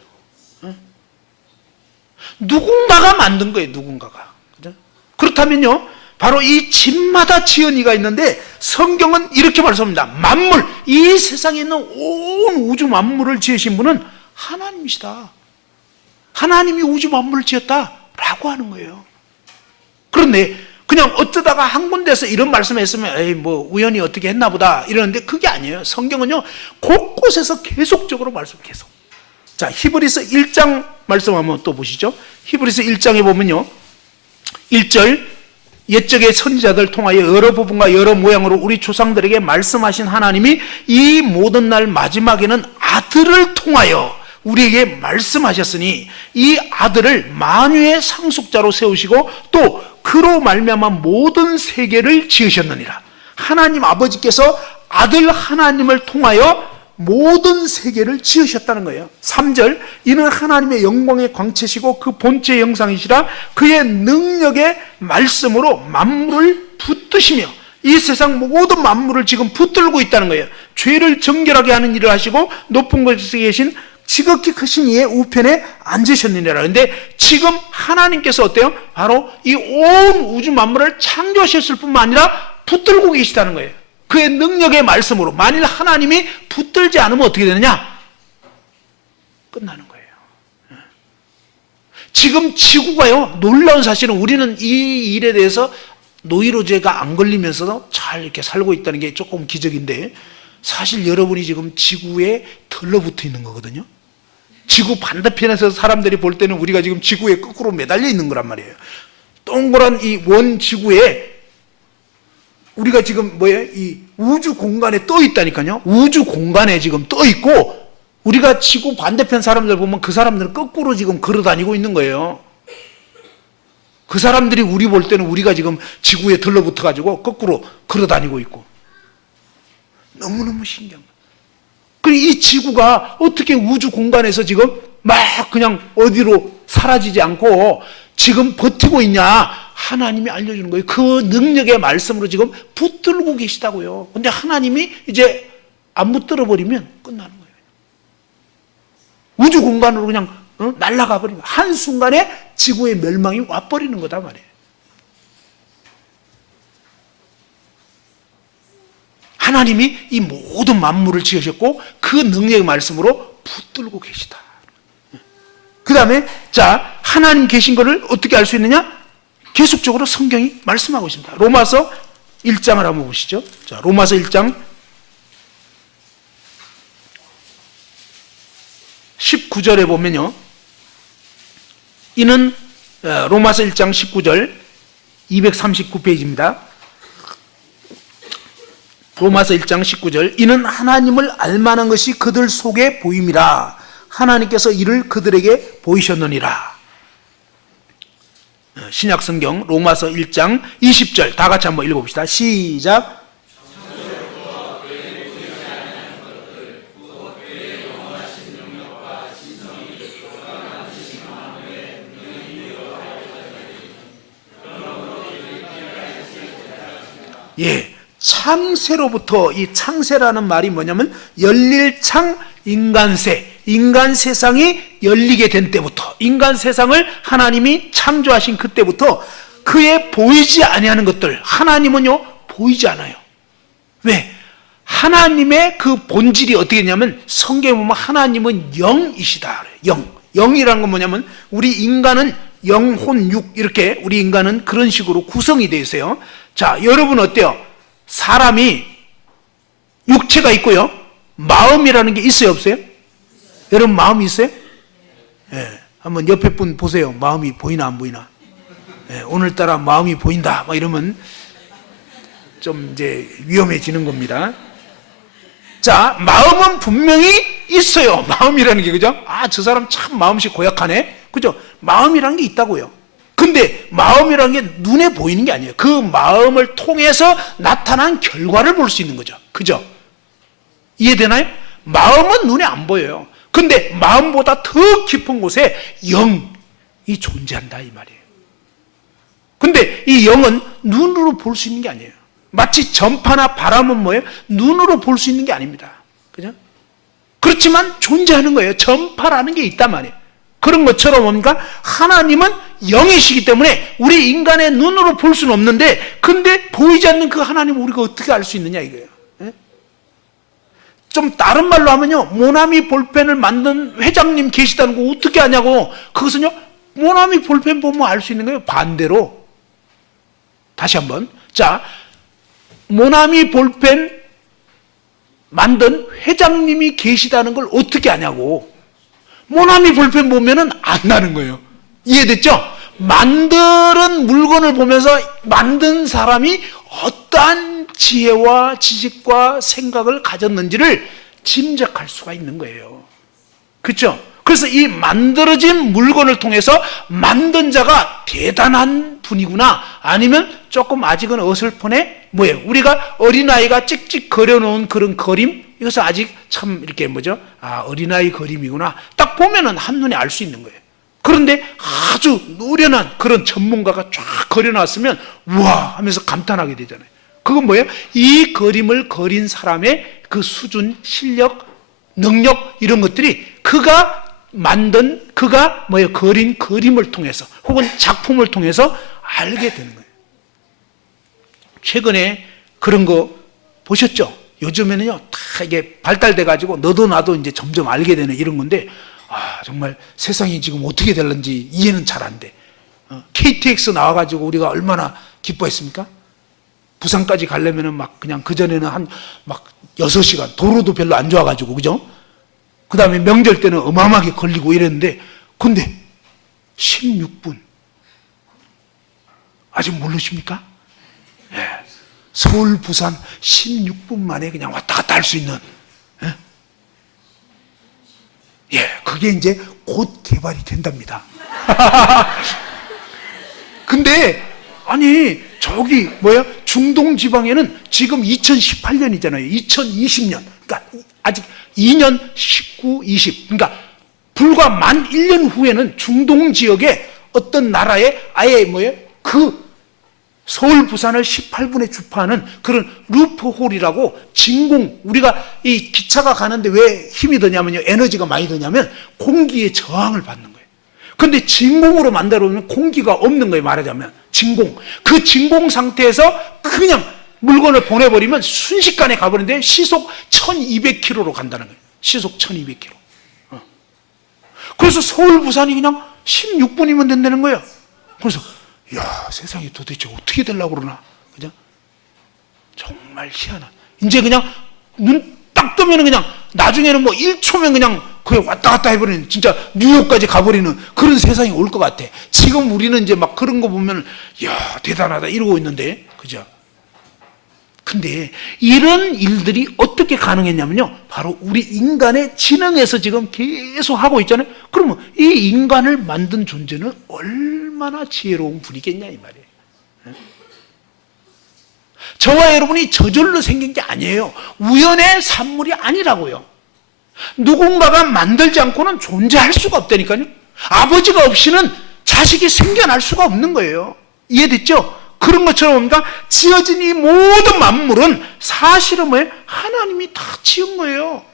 누군가가 만든 거예요. 누군가가. 그죠? 그렇다면요, 바로 이 집마다 지은이가 있는데 성경은 이렇게 말씀합니다. 만물, 이 세상에 있는 온 우주 만물을 지으신 분은 하나님이시다. 하나님이 우주 만물을 지었다라고 하는 거예요. 그런데 그냥 어쩌다가 한 군데서 이런 말씀을 했으면 에이 뭐 우연히 어떻게 했나 보다 이러는데 그게 아니에요. 성경은요, 곳곳에서 계속적으로 말씀 계속. 자, 히브리서 1장 말씀 한번 또 보시죠. 히브리서 1장에 보면요, 1절 옛적의 선지자들 통하여 여러 부분과 여러 모양으로 우리 조상들에게 말씀하신 하나님이 이 모든 날 마지막에는 아들을 통하여 우리에게 말씀하셨으니 이 아들을 만유의 상속자로 세우시고 또 그로 말미암아 모든 세계를 지으셨느니라. 하나님 아버지께서 아들 하나님을 통하여 모든 세계를 지으셨다는 거예요. 3절 이는 하나님의 영광의 광채시고 그 본체의 형상이시라. 그의 능력의 말씀으로 만물을 붙드시며 이 세상 모든 만물을 지금 붙들고 있다는 거예요. 죄를 정결하게 하는 일을 하시고 높은 곳에 계신 지극히 크신 이의 우편에 앉으셨느니라. 그런데 지금 하나님께서 어때요? 바로 이 온 우주 만물을 창조하셨을 뿐만 아니라 붙들고 계시다는 거예요. 그의 능력의 말씀으로. 만일 하나님이 붙들지 않으면 어떻게 되느냐? 끝나는 거예요. 지금 지구가요, 놀라운 사실은 우리는 이 일에 대해서 노이로제가 안 걸리면서도 잘 이렇게 살고 있다는 게 조금 기적인데, 사실 여러분이 지금 지구에 들러붙어 있는 거거든요. 지구 반대편에서 사람들이 볼 때는 우리가 지금 지구에 거꾸로 매달려 있는 거란 말이에요. 동그란 이 원 지구에 우리가 지금 이 우주 공간에 떠 있다니까요. 우주 공간에 지금 떠 있고, 우리가 지구 반대편 사람들 보면 그 사람들은 거꾸로 지금 걸어 다니고 있는 거예요. 그 사람들이 우리 볼 때는 우리가 지금 지구에 들러붙어 가지고 거꾸로 걸어 다니고 있고. 너무너무 신기한 거예요. 그리고 이 지구가 어떻게 우주 공간에서 지금 막 그냥 어디로 사라지지 않고 지금 버티고 있냐? 하나님이 알려주는 거예요. 그 능력의 말씀으로 지금 붙들고 계시다고요. 근데 하나님이 이제 안 붙들어 버리면 끝나는 거예요. 우주 공간으로 그냥 날아가 버리는 거예요. 한순간에 지구의 멸망이 와버리는 거다 말이에요. 하나님이 이 모든 만물을 지으셨고 그 능력의 말씀으로 붙들고 계시다. 그 다음에 자, 하나님 계신 것을 어떻게 알 수 있느냐? 계속적으로 성경이 말씀하고 있습니다. 로마서 1장을 한번 보시죠. 자, 로마서 1장 19절에 보면요, 이는 로마서 1장 19절 239페이지입니다. 로마서 1장 19절 이는 하나님을 알만한 것이 그들 속에 보임이라. 하나님께서 이를 그들에게 보이셨느니라. 신약 성경 로마서 1장 20절 다 같이 한번 읽어봅시다. 시작. 예, 창세로부터, 이 창세라는 말이 뭐냐면 열릴 창 인간세, 인간 세상이 열리게 된 때부터, 인간 세상을 하나님이 창조하신 그때부터 그의 보이지 아니하는 것들, 하나님은요 보이지 않아요. 왜? 하나님의 그 본질이 어떻게 되냐면 성경에 보면 하나님은 영이시다. 영이라는 건 뭐냐면 우리 인간은 영혼, 육, 이렇게 우리 인간은 그런 식으로 구성이 되어 있어요. 자, 여러분 어때요? 사람이 육체가 있고요, 마음이라는 게 있어요, 없어요? 여러분 마음이 있어요? 예, 한번 옆에 분 보세요. 마음이 보이나 안 보이나? 예, 오늘따라 마음이 보인다 막 이러면 좀 이제 위험해지는 겁니다. 자, 마음은 분명히 있어요. 마음이라는 게, 그죠? 아, 저 사람 참 마음씨 고약하네, 그죠? 마음이라는 게 있다고요. 근데 마음이라는 게 눈에 보이는 게 아니에요. 그 마음을 통해서 나타난 결과를 볼 수 있는 거죠. 그죠? 이해되나요? 마음은 눈에 안 보여요. 근데 마음보다 더 깊은 곳에 영이 존재한다 이 말이에요. 근데 이 영은 눈으로 볼 수 있는 게 아니에요. 마치 전파나 바람은 뭐예요? 눈으로 볼 수 있는 게 아닙니다. 그죠? 그렇지만 존재하는 거예요. 전파라는 게 있단 말이에요. 그런 것처럼 뭡니까? 하나님은 영이시기 때문에 우리 인간의 눈으로 볼 수는 없는데, 근데 보이지 않는 그 하나님을 우리가 어떻게 알 수 있느냐 이거예요. 예? 좀 다른 말로 하면요, 모나미 볼펜을 만든 회장님 계시다는 거 어떻게 아냐고. 그것은요, 모나미 볼펜 보면 알 수 있는 거예요. 반대로 다시 한번, 자, 모나미 볼펜 만든 회장님이 계시다는 걸 어떻게 아냐고. 모나미 볼펜 보면은 안 나는 거예요. 이해됐죠? 만드는 물건을 보면서 만든 사람이 어떠한 지혜와 지식과 생각을 가졌는지를 짐작할 수가 있는 거예요. 그렇죠? 그래서 이 만들어진 물건을 통해서 만든 자가 대단한 분이구나, 아니면 조금 아직은 어설프네, 뭐예요? 우리가 어린아이가 찍찍 그려놓은 그런 그림, 이것은 아직 참 이렇게 뭐죠? 아, 어린아이 그림이구나, 딱 보면은 한눈에 알 수 있는 거예요. 그런데 아주 노련한 그런 전문가가 쫙 그려놨으면 우와 하면서 감탄하게 되잖아요. 그건 뭐예요? 이 그림을 그린 사람의 그 수준, 실력, 능력, 이런 것들이 그가 만든, 그가 뭐예요? 그린 그림을 통해서 혹은 작품을 통해서 알게 되는 거예요. 최근에 그런 거 보셨죠? 요즘에는요, 다 이게 발달돼 가지고 너도 나도 이제 점점 알게 되는 이런 건데, 아, 정말 세상이 지금 어떻게 될런지 이해는 잘 안 돼. KTX 나와가지고 우리가 얼마나 기뻐했습니까? 부산까지 가려면은 막 그냥 그전에는 한 막 6시간, 도로도 별로 안 좋아가지고, 그죠? 그 다음에 명절 때는 어마어마하게 걸리고 이랬는데, 근데 16분. 아직 모르십니까? 예. 서울, 부산 16분 만에 그냥 왔다 갔다 할 수 있는. 예? 예, 그게 이제 곧 개발이 된답니다. 근데, 아니, 저기, 뭐야? 중동 지방에는 지금 2018년이잖아요. 2020년. 그러니까 아직 2년, 19, 20. 그러니까 불과 만 1년 후에는 중동 지역에 어떤 나라에 아예 뭐예요? 그 서울, 부산을 18분에 주파하는 그런 루프홀이라고 진공, 우리가 이 기차가 가는데 왜 힘이 드냐면요, 에너지가 많이 드냐면 공기의 저항을 받는 거예요. 근데 진공으로 만들어 놓으면 공기가 없는 거예요, 말하자면. 진공. 그 진공 상태에서 그냥 물건을 보내버리면 순식간에 가버리는데 시속 1200km로 간다는 거예요. 시속 1200km. 그래서 서울, 부산이 그냥 16분이면 된다는 거예요. 그래서 야, 세상이 도대체 어떻게 되려고 그러나, 그죠? 정말 희한한. 이제 그냥 눈 딱 뜨면 그냥 나중에는 뭐 1초면 그냥 그냥 왔다 갔다 해버리는, 진짜 뉴욕까지 가버리는 그런 세상이 올 것 같아. 지금 우리는 이제 막 그런 거 보면 야, 대단하다 이러고 있는데, 그죠? 근데 이런 일들이 어떻게 가능했냐면요, 바로 우리 인간의 지능에서 지금 계속 하고 있잖아요. 그러면 이 인간을 만든 존재는 얼마나 얼마나 지혜로운 분이겠냐 이 말이에요. 저와 여러분이 저절로 생긴 게 아니에요. 우연의 산물이 아니라고요. 누군가가 만들지 않고는 존재할 수가 없다니까요. 아버지가 없이는 자식이 생겨날 수가 없는 거예요. 이해됐죠? 그런 것처럼 뭡니까? 지어진 이 모든 만물은 사실은 뭐예요? 하나님이 다 지은 거예요.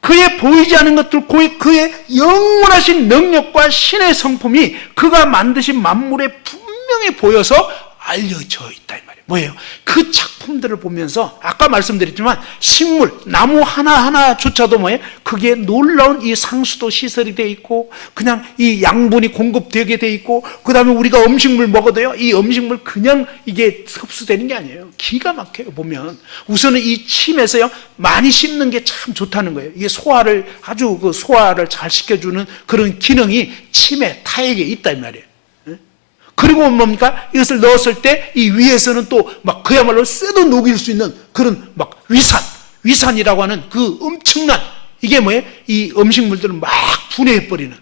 그의 보이지 않는 것들, 그의 영원하신 능력과 신의 성품이 그가 만드신 만물에 분명히 보여서 알려져 있다 이 말이에요. 뭐예요? 그 작품들을 보면서 아까 말씀드렸지만 식물, 나무 하나하나조차도 뭐예요? 그게 놀라운 이 상수도 시설이 돼 있고 그냥 이 양분이 공급되게 돼 있고 그 다음에 우리가 음식물 먹어도요 이 음식물 그냥 이게 흡수되는 게 아니에요. 기가 막혀요. 보면 우선은 이 침에서요 많이 씹는 게 참 좋다는 거예요. 이게 소화를 아주 그 소화를 잘 시켜주는 그런 기능이 침에 타액에 있다 이 말이에요. 그리고 뭡니까? 이것을 넣었을 때 이 위에서는 또 막 그야말로 쇠도 녹일 수 있는 그런 막 위산이라고 하는 그 엄청난 이게 뭐예요? 이 음식물들을 막 분해해버리는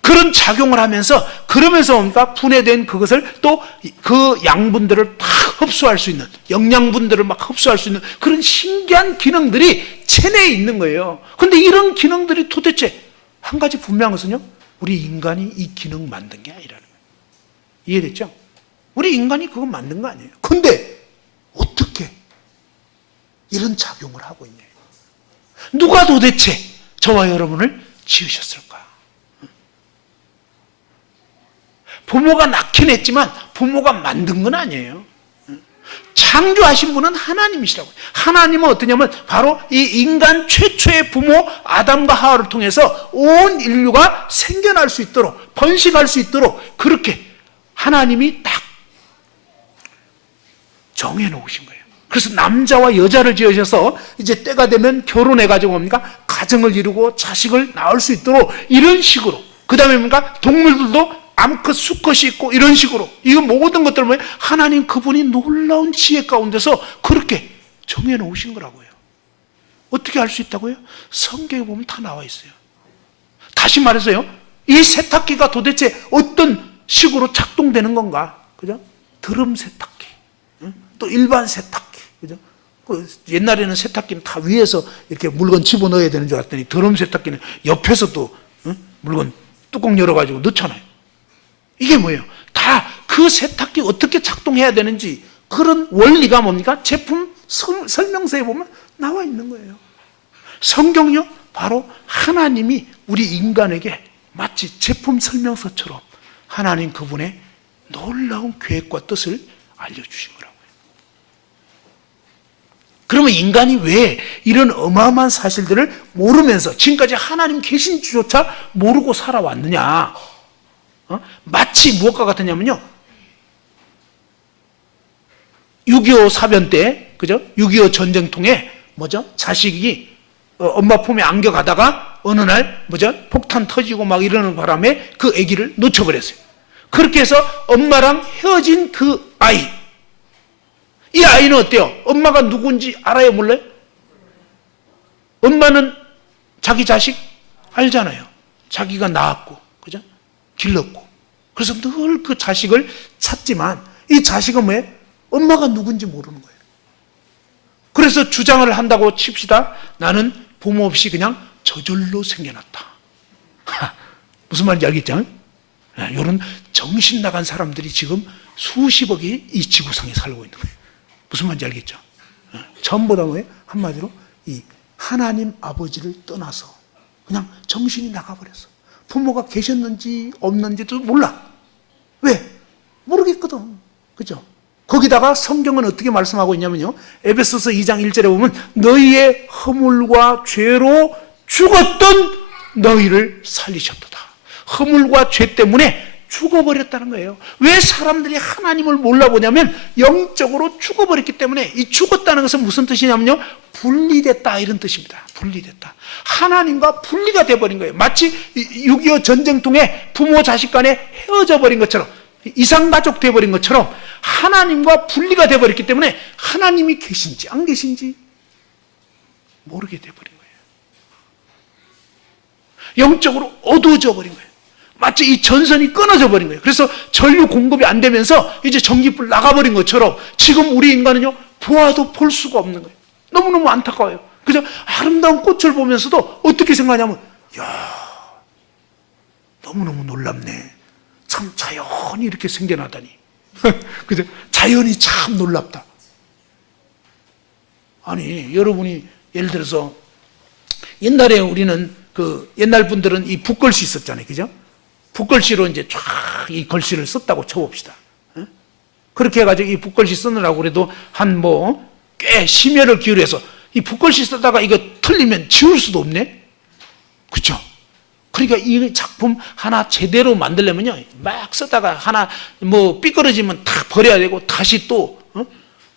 그런 작용을 하면서 그러면서 뭡니까? 분해된 그것을 또 그 양분들을 막 흡수할 수 있는 영양분들을 막 흡수할 수 있는 그런 신기한 기능들이 체내에 있는 거예요. 그런데 이런 기능들이 도대체 한 가지 분명한 것은요. 우리 인간이 이 기능 만든 게 아니라는 거예요. 이해됐죠? 우리 인간이 그거 만든 거 아니에요. 근데 어떻게 이런 작용을 하고 있냐. 누가 도대체 저와 여러분을 지으셨을까? 부모가 낳긴 했지만 부모가 만든 건 아니에요. 창조하신 분은 하나님이시라고요. 하나님은 어떠냐면 바로 이 인간 최초의 부모 아담과 하와를 통해서 온 인류가 생겨날 수 있도록 번식할 수 있도록 그렇게 하나님이 딱 정해놓으신 거예요. 그래서 남자와 여자를 지으셔서 이제 때가 되면 결혼해가지고 뭡니까? 가정을 이루고 자식을 낳을 수 있도록 이런 식으로 그 다음에 뭡니까? 동물들도 암컷, 수컷이 있고 이런 식으로 이거 모든 것들을 뭐예요? 하나님 그분이 놀라운 지혜 가운데서 그렇게 정해 놓으신 거라고요. 어떻게 할 수 있다고요? 성경에 보면 다 나와 있어요. 다시 말해서요. 이 세탁기가 도대체 어떤 식으로 작동되는 건가? 그죠? 드럼 세탁기. 또 일반 세탁기. 그죠? 옛날에는 세탁기는 다 위에서 이렇게 물건 집어넣어야 되는 줄 알았더니 드럼 세탁기는 옆에서 또 물건 뚜껑 열어가지고 넣잖아요. 이게 뭐예요? 다 그 세탁기 어떻게 작동해야 되는지 그런 원리가 뭡니까? 제품 설명서에 보면 나와 있는 거예요. 성경이요? 바로 하나님이 우리 인간에게 마치 제품 설명서처럼 하나님 그분의 놀라운 계획과 뜻을 알려주신 거라고요. 그러면 인간이 왜 이런 어마어마한 사실들을 모르면서 지금까지 하나님 계신지조차 모르고 살아왔느냐? 마치 무엇과 같았냐면요. 6.25 사변 때, 그죠? 6.25 전쟁통에, 뭐죠? 자식이 엄마 품에 안겨가다가 어느 날, 뭐죠? 폭탄 터지고 막 이러는 바람에 그 아기를 놓쳐버렸어요. 그렇게 해서 엄마랑 헤어진 그 아이. 이 아이는 어때요? 엄마가 누군지 알아요, 몰라요? 엄마는 자기 자식 알잖아요. 자기가 낳았고, 그죠? 길렀고. 그래서 늘 그 자식을 찾지만 이 자식은 뭐예요? 엄마가 누군지 모르는 거예요. 그래서 주장을 한다고 칩시다. 나는 부모 없이 그냥 저절로 생겨났다. 무슨 말인지 알겠죠? 이런 정신 나간 사람들이 지금 수십억이 이 지구상에 살고 있는 거예요. 무슨 말인지 알겠죠? 전부 다 뭐예요? 한마디로 이 하나님 아버지를 떠나서 그냥 정신이 나가버렸어. 부모가 계셨는지 없는지도 몰라. 왜? 모르겠거든. 그죠? 거기다가 성경은 어떻게 말씀하고 있냐면요. 에베소서 2장 1절에 보면 너희의 허물과 죄로 죽었던 너희를 살리셨도다. 허물과 죄 때문에 죽어버렸다는 거예요. 왜 사람들이 하나님을 몰라보냐면 영적으로 죽어버렸기 때문에 이 죽었다는 것은 무슨 뜻이냐면요. 분리됐다 이런 뜻입니다. 분리됐다. 하나님과 분리가 돼버린 거예요. 마치 6.25 전쟁통에 부모 자식 간에 헤어져 버린 것처럼 이상가족 돼버린 것처럼 하나님과 분리가 돼버렸기 때문에 하나님이 계신지 안 계신지 모르게 돼버린 거예요. 영적으로 어두워져 버린 거예요. 마치 이 전선이 끊어져 버린 거예요. 그래서 전류 공급이 안 되면서 이제 전기불 나가버린 것처럼 지금 우리 인간은요, 보아도 볼 수가 없는 거예요. 너무너무 안타까워요. 그래서 아름다운 꽃을 보면서도 어떻게 생각하냐면, 야, 너무너무 놀랍네. 참 자연이 이렇게 생겨나다니. 그죠? 자연이 참 놀랍다. 아니, 여러분이 예를 들어서 옛날에 우리는 옛날 분들은 이 붓글씨 썼잖아요. 그죠? 붓글씨로 이제 쫙 이 글씨를 썼다고 쳐봅시다. 그렇게 해가지고 이 붓글씨 쓰느라고 그래도 꽤 심혈을 기울여서 이 붓글씨 쓰다가 이거 틀리면 지울 수도 없네? 그쵸? 그러니까 이 작품 하나 제대로 만들려면요, 막 쓰다가 하나 삐끄러지면 다 버려야 되고 다시 또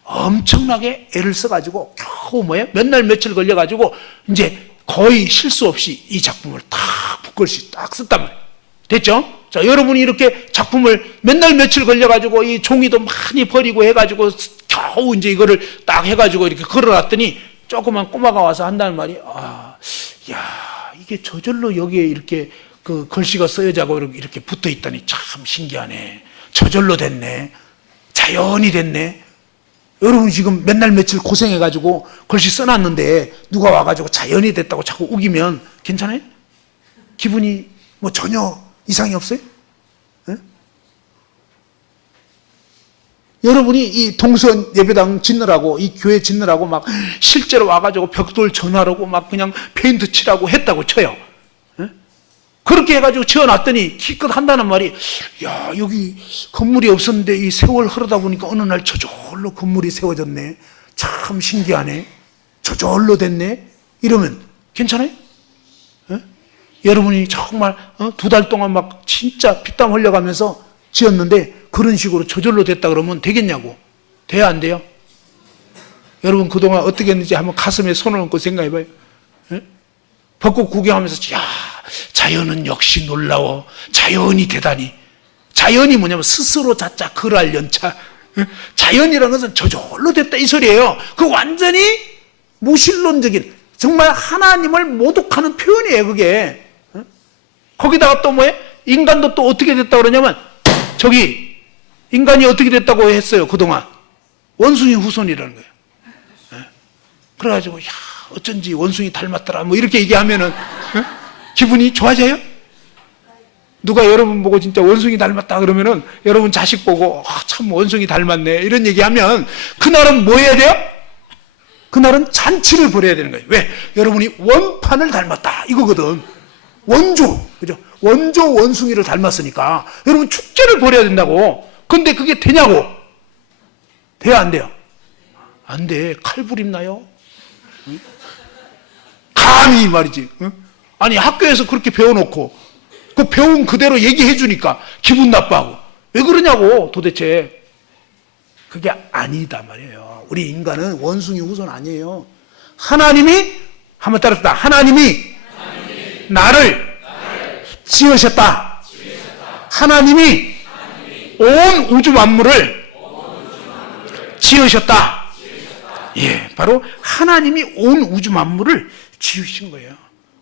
엄청나게 애를 써가지고 겨우 몇 날 며칠 걸려가지고 이제 거의 실수 없이 이 작품을 딱 붓글씨 딱 썼단 말이에요. 됐죠? 자, 여러분이 이렇게 작품을 몇 날 며칠 걸려가지고 이 종이도 많이 버리고 해가지고 겨우 이제 이거를 딱 해가지고 이렇게 걸어놨더니 조그만 꼬마가 와서 한다는 말이, 이게 저절로 여기에 이렇게 글씨가 써여자고 이렇게 붙어 있다니 참 신기하네. 저절로 됐네. 자연이 됐네. 여러분 지금 몇 날 며칠 고생해가지고 글씨 써놨는데 누가 와가지고 자연이 됐다고 자꾸 우기면 괜찮아요? 기분이 전혀 이상이 없어요? 네? 여러분이 이 동선 예배당 짓느라고 이 교회 짓느라고 막 실제로 와가지고 벽돌 전화라고 막 그냥 페인트 칠하고 했다고 쳐요. 네? 그렇게 해가지고 지어놨더니 기껏 한다는 말이, 야, 여기 건물이 없었는데 이 세월 흐르다 보니까 어느 날 저절로 건물이 세워졌네. 참 신기하네. 저절로 됐네. 이러면 괜찮아요? 여러분이 정말 2달 동안 막 진짜 피땀 흘려가면서 지었는데 그런 식으로 저절로 됐다 그러면 되겠냐고. 돼야 안 돼요? 여러분 그동안 어떻게 했는지 한번 가슴에 손을 얹고 생각해봐요. 벚꽃 구경하면서, 야, 자연은 역시 놀라워. 자연이 대단히. 자연이 뭐냐면 스스로 자자 그랄 연차. 자연이라는 것은 저절로 됐다 이 소리예요. 그 완전히 무신론적인, 정말 하나님을 모독하는 표현이에요 그게. 거기다가 또 인간도 또 어떻게 됐다고 그러냐면, 저기 인간이 어떻게 됐다고 했어요 그동안? 원숭이 후손이라는 거예요. 그래가지고, 야, 어쩐지 원숭이 닮았더라 이렇게 얘기하면은 기분이 좋아져요? 누가 여러분 보고 진짜 원숭이 닮았다 그러면은 여러분 자식 보고, 참 원숭이 닮았네 이런 얘기하면 그날은 뭐 해야 돼요? 그날은 잔치를 벌여야 되는 거예요. 왜? 여러분이 원판을 닮았다 이거거든. 원조, 그죠? 원조 원숭이를 닮았으니까 여러분 축제를 벌여야 된다고. 근데 그게 되냐고? 돼야 안 돼요? 안 돼. 칼부림 나요. 응? 감히 말이지. 응? 아니 학교에서 그렇게 배워놓고 그 배운 그대로 얘기해 주니까 기분 나빠하고. 왜 그러냐고 도대체. 그게 아니다 말이에요. 우리 인간은 원숭이 후손 아니에요. 하나님이, 한번 따라합시다. 하나님이 나를 지으셨다. 하나님이 온 우주 만물을 지으셨다. 예, 바로 하나님이 온 우주 만물을 지으신 거예요.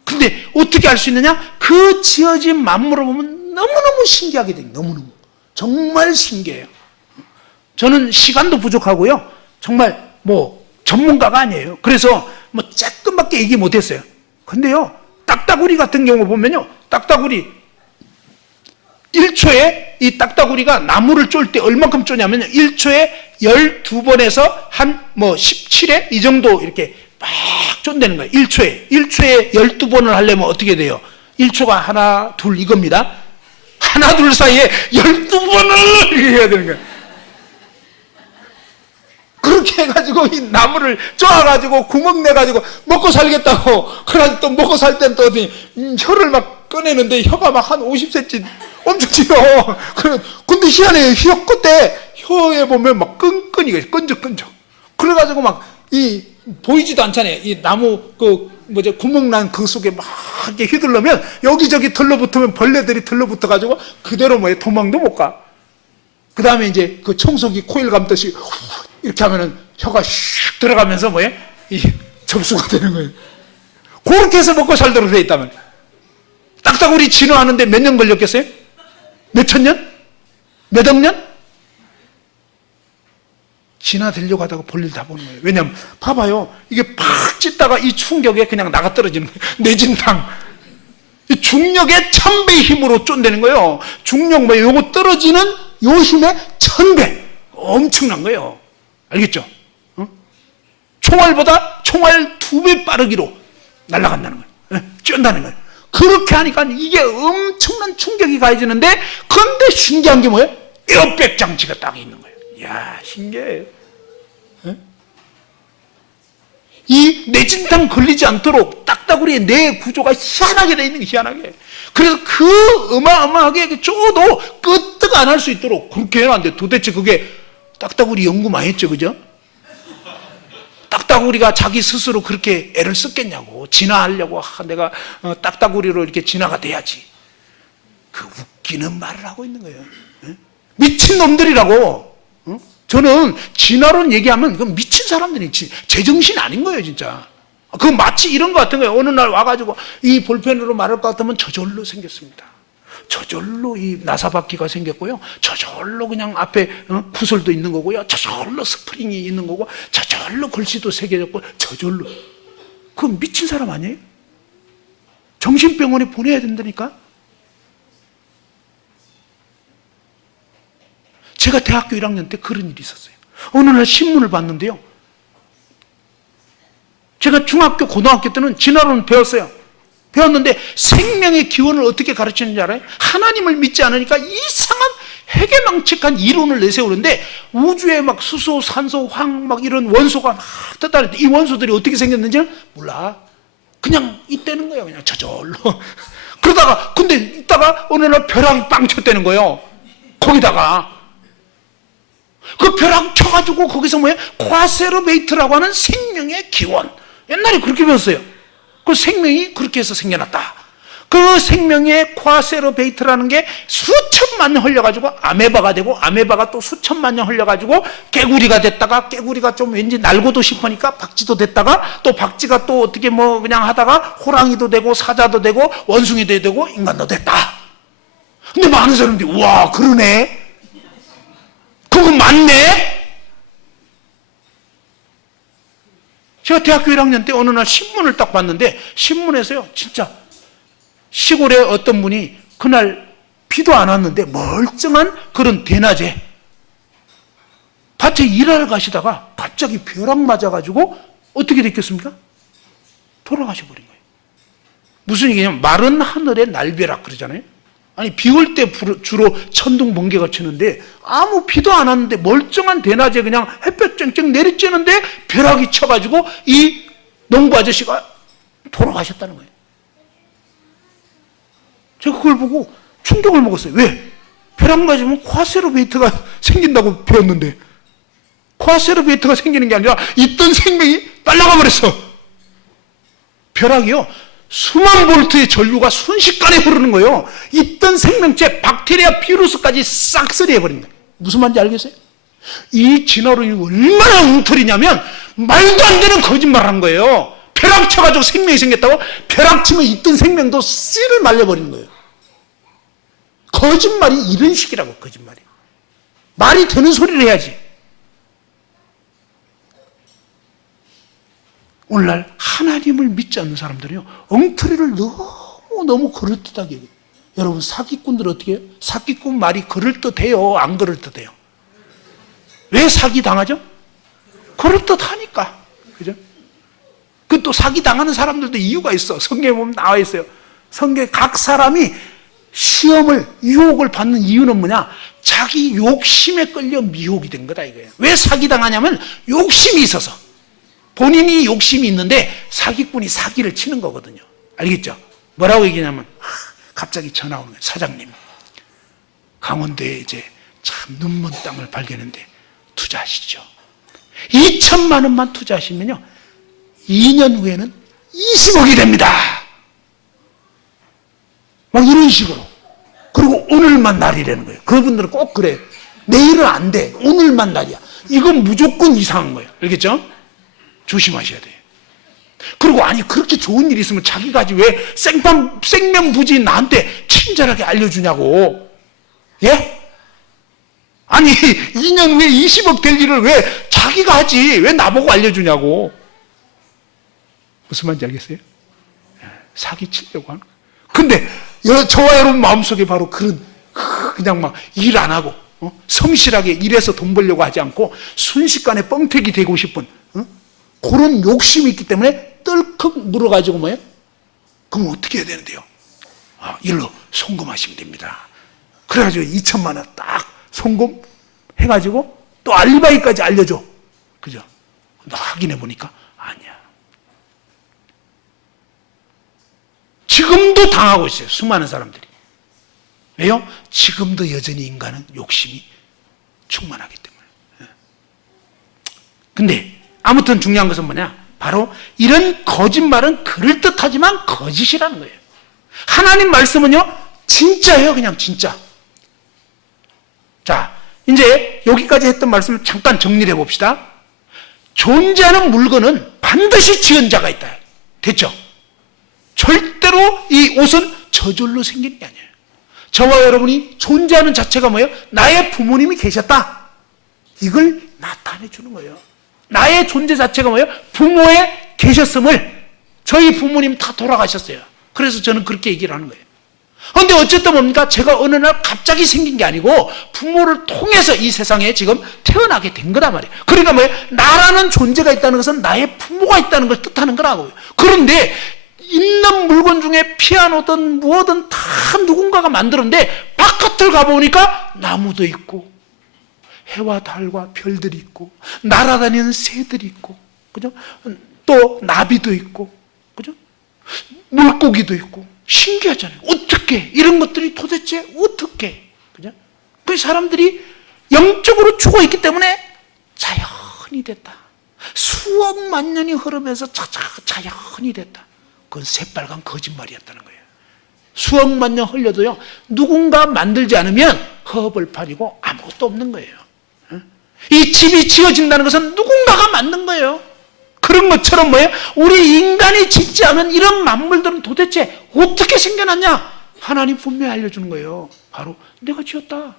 근데 어떻게 알 수 있느냐? 그 지어진 만물을 보면 너무너무 신기하게 돼요. 너무너무. 정말 신기해요. 저는 시간도 부족하고요. 정말 전문가가 아니에요. 그래서 조금밖에 얘기 못했어요. 근데요, 딱따구리 같은 경우 보면요, 딱따구리 1초에 이 딱따구리가 나무를 쫄 때 얼만큼 쪼냐면요, 1초에 12번에서 한 17회 이 정도 이렇게 막 쫀다는 거예요. 1초에 12번을 하려면 어떻게 돼요? 1초가 하나 둘 이겁니다. 하나 둘 사이에 12번을 해야 되는 거예요. 그렇게 해가지고 이 나무를 쪼아가지고 구멍 내가지고 먹고 살겠다고. 그래가지고 또 먹고 살 땐 또 혀를 막 꺼내는데 혀가 막 한 50cm 엄청 길어. 근데 희한해요. 혀 끝에 혀에 보면 막 끈끈이 끈적끈적. 그래가지고 막 보이지도 않잖아요. 이 나무 구멍 난 그 속에 막 이렇게 휘둘르면 여기저기 들러붙으면 벌레들이 들러붙어가지고 그대로 도망도 못 가. 그 다음에 이제 그 청소기 코일 감듯이 이렇게 하면은 혀가 슉 들어가면서 접수가 되는 거예요. 그렇게 해서 먹고 살도록 돼 있다면. 딱따구리 진화하는데 몇 년 걸렸겠어요? 몇 천 년? 몇 억 년? 진화되려고 하다가 볼일 다 보는 거예요. 왜냐하면 봐봐요. 이게 팍 찢다가 이 충격에 그냥 나가 떨어지는 거예요. 내진탕. 이 중력의 1000배의 힘으로 쫀대는 거예요. 중력 뭐 요거 떨어지는 요 힘의 1000배. 엄청난 거예요. 알겠죠? 총알보다 총알 2배 빠르기로 날아간다는 거예요. 쫀다는 거예요. 그렇게 하니까 이게 엄청난 충격이 가해지는데, 근데 신기한 게 뭐예요? 에어백 장치가 딱 있는 거예요. 이야, 신기해요. 이 내진탕 걸리지 않도록 딱따구리의 뇌 구조가 희한하게 돼 있는 게 희한하게. 그래서 그 어마어마하게 쪼도 끄떡 안 할 수 있도록 그렇게 해놨는데, 도대체 그게 딱따구리 연구 많이 했죠, 그죠? 딱따구리가 자기 스스로 그렇게 애를 썼겠냐고. 진화하려고. 내가 딱따구리로 이렇게 진화가 돼야지. 그 웃기는 말을 하고 있는 거예요. 미친놈들이라고. 저는 진화론 얘기하면 그 미친 사람들이 제정신 아닌 거예요, 진짜. 그 마치 이런 거 같은 거예요. 어느 날 와가지고 이 볼펜으로 말할 것 같으면 저절로 생겼습니다. 저절로 이 나사바퀴가 생겼고요. 저절로 그냥 앞에 구슬도 있는 거고요. 저절로 스프링이 있는 거고, 저절로 글씨도 새겨졌고, 저절로. 그건 미친 사람 아니에요? 정신병원에 보내야 된다니까? 제가 대학교 1학년 때 그런 일이 있었어요. 어느 날 신문을 봤는데요. 제가 중학교, 고등학교 때는 진화론 배웠어요. 배웠는데 생명의 기원을 어떻게 가르치는지 알아요? 하나님을 믿지 않으니까 이상한 해괴망측한 이론을 내세우는데, 우주에 막 수소, 산소, 황 막 이런 원소가 막 떠다니는데 이 원소들이 어떻게 생겼는지는 몰라. 그냥 있다는 거예요. 그냥 저절로. 그러다가 근데 있다가 어느 날 벼락이 빵 쳤다는 거예요. 거기다가 그 벼락 쳐가지고 거기서 뭐예요? 과세르베이트라고 하는 생명의 기원. 옛날에 그렇게 배웠어요. 그 생명이 그렇게 해서 생겨났다. 그 생명의 과세르베이트라는 게 수천만 년 흘려가지고 아메바가 되고, 아메바가 또 수천만 년 흘려가지고 깨구리가 됐다가, 깨구리가 좀 왠지 날고도 싶으니까 박쥐도 됐다가, 또 박쥐가 또 어떻게 뭐 그냥 하다가 호랑이도 되고 사자도 되고 원숭이도 되고 인간도 됐다. 근데 많은 사람들이 우와 그러네, 그거 맞네. 제가 대학교 1학년 때 어느 날 신문을 딱 봤는데, 신문에서요 진짜 시골에 어떤 분이 그날 비도 안 왔는데 멀쩡한 그런 대낮에 밭에 일하러 가시다가 갑자기 벼락 맞아가지고 어떻게 됐겠습니까? 돌아가셔버린 거예요. 무슨 얘기냐면 마른 하늘에 날벼락 그러잖아요. 아니 비 올 때 주로 천둥 번개가 치는데 아무 비도 안 왔는데 멀쩡한 대낮에 그냥 햇볕 쨍쨍 내리쬐는데 벼락이 쳐가지고 이 농부 아저씨가 돌아가셨다는 거예요. 제가 그걸 보고 충격을 먹었어요. 왜? 벼락 맞으면 과세르베이트가 생긴다고 배웠는데, 과세르베이트가 생기는 게 아니라 있던 생명이 날아가 버렸어. 벼락이요 수만 볼트의 전류가 순식간에 흐르는 거예요. 있던 생명체, 박테리아, 비루스까지 싹쓸이 해버린 거예요. 무슨 말인지 알겠어요? 이 진화론이 얼마나 웅털이냐면 말도 안 되는 거짓말을 한 거예요. 벼락 쳐가지고 생명이 생겼다고? 벼락 치면 있던 생명도 씨를 말려버리는 거예요. 거짓말이 이런 식이라고. 거짓말이 말이 되는 소리를 해야지. 오늘날 하나님을 믿지 않는 사람들은요 엉터리를 너무 그럴듯하게 해요. 여러분 사기꾼들 어떻게 해요? 사기꾼 말이 그럴듯해요, 안 그럴듯해요? 왜 사기 당하죠? 그럴듯하니까. 그죠? 그 또 사기 당하는 사람들도 이유가 있어. 성경에 보면 나와 있어요. 성경에 각 사람이 시험을, 유혹을 받는 이유는 뭐냐? 자기 욕심에 끌려 미혹이 된 거다 이거예요. 왜 사기 당하냐면 욕심이 있어서. 본인이 욕심이 있는데 사기꾼이 사기를 치는 거거든요. 알겠죠? 뭐라고 얘기냐면 갑자기 전화 오는 거예요. 사장님, 강원도에 이제 참 눈먼 땅을 발견했는데 투자하시죠. 2천만 원만 투자하시면요 2년 후에는 20억이 됩니다. 막 이런 식으로. 그리고 오늘만 날이라는 거예요. 그분들은 꼭 그래요. 내일은 안 돼. 오늘만 날이야. 이건 무조건 이상한 거예요. 알겠죠? 조심하셔야 돼요. 그리고 아니 그렇게 좋은 일이 있으면 자기가 하지 왜 생면부지 나한테 친절하게 알려주냐고. 예? 아니 2년 후에 20억 될 일을 왜 자기가 하지 왜 나보고 알려주냐고. 무슨 말인지 알겠어요? 사기치려고 하는 거예요. 근데 저와 여러분 마음속에 바로 그냥 막 일 안 하고 성실하게 일해서 돈 벌려고 하지 않고 순식간에 뻥튀기 되고 싶은 그런 욕심이 있기 때문에 떨컥 물어가지고 뭐예요? 그럼 어떻게 해야 되는데요? 일로 송금하시면 됩니다. 그래가지고 2천만 원 딱 송금해가지고 또 알리바이까지 알려줘. 그죠? 나 확인해 보니까 아니야. 지금도 당하고 있어요. 수많은 사람들이. 왜요? 지금도 여전히 인간은 욕심이 충만하기 때문에. 근데 아무튼 중요한 것은 뭐냐? 바로 이런 거짓말은 그럴듯하지만 거짓이라는 거예요. 하나님 말씀은요, 진짜예요, 그냥 진짜. 자, 이제 여기까지 했던 말씀을 잠깐 정리를 해봅시다. 존재하는 물건은 반드시 지은 자가 있다. 됐죠? 절대로 이 옷은 저절로 생기는 게 아니에요. 저와 여러분이 존재하는 자체가 뭐예요? 나의 부모님이 계셨다. 이걸 나타내 주는 거예요. 나의 존재 자체가 뭐예요? 부모에 계셨음을. 저희 부모님 다 돌아가셨어요. 그래서 저는 그렇게 얘기를 하는 거예요. 그런데 어쨌든 뭡니까? 제가 어느 날 갑자기 생긴 게 아니고 부모를 통해서 이 세상에 지금 태어나게 된 거란 말이에요. 그러니까 뭐예요? 나라는 존재가 있다는 것은 나의 부모가 있다는 걸 뜻하는 거라고요. 그런데 있는 물건 중에 피아노든 무엇든 다 누군가가 만들었는데 바깥을 가보니까 나무도 있고 해와 달과 별들이 있고 날아다니는 새들이 있고, 그죠? 또 나비도 있고, 그죠? 물고기도 있고. 신기하잖아요. 어떻게 이런 것들이 도대체 어떻게, 그죠? 그 사람들이 영적으로 죽어 있기 때문에 자연이 됐다. 수억만 년이 흐르면서 자연이 됐다. 그건 새빨간 거짓말이었다는 거예요. 수억만 년 흘려도요, 누군가 만들지 않으면 허벌판이고 아무것도 없는 거예요. 이 집이 지어진다는 것은 누군가가 만든 거예요. 그런 것처럼 뭐예요? 우리 인간이 짓지 않은 이런 만물들은 도대체 어떻게 생겨났냐? 하나님 분명히 알려주는 거예요. 바로 내가 지었다.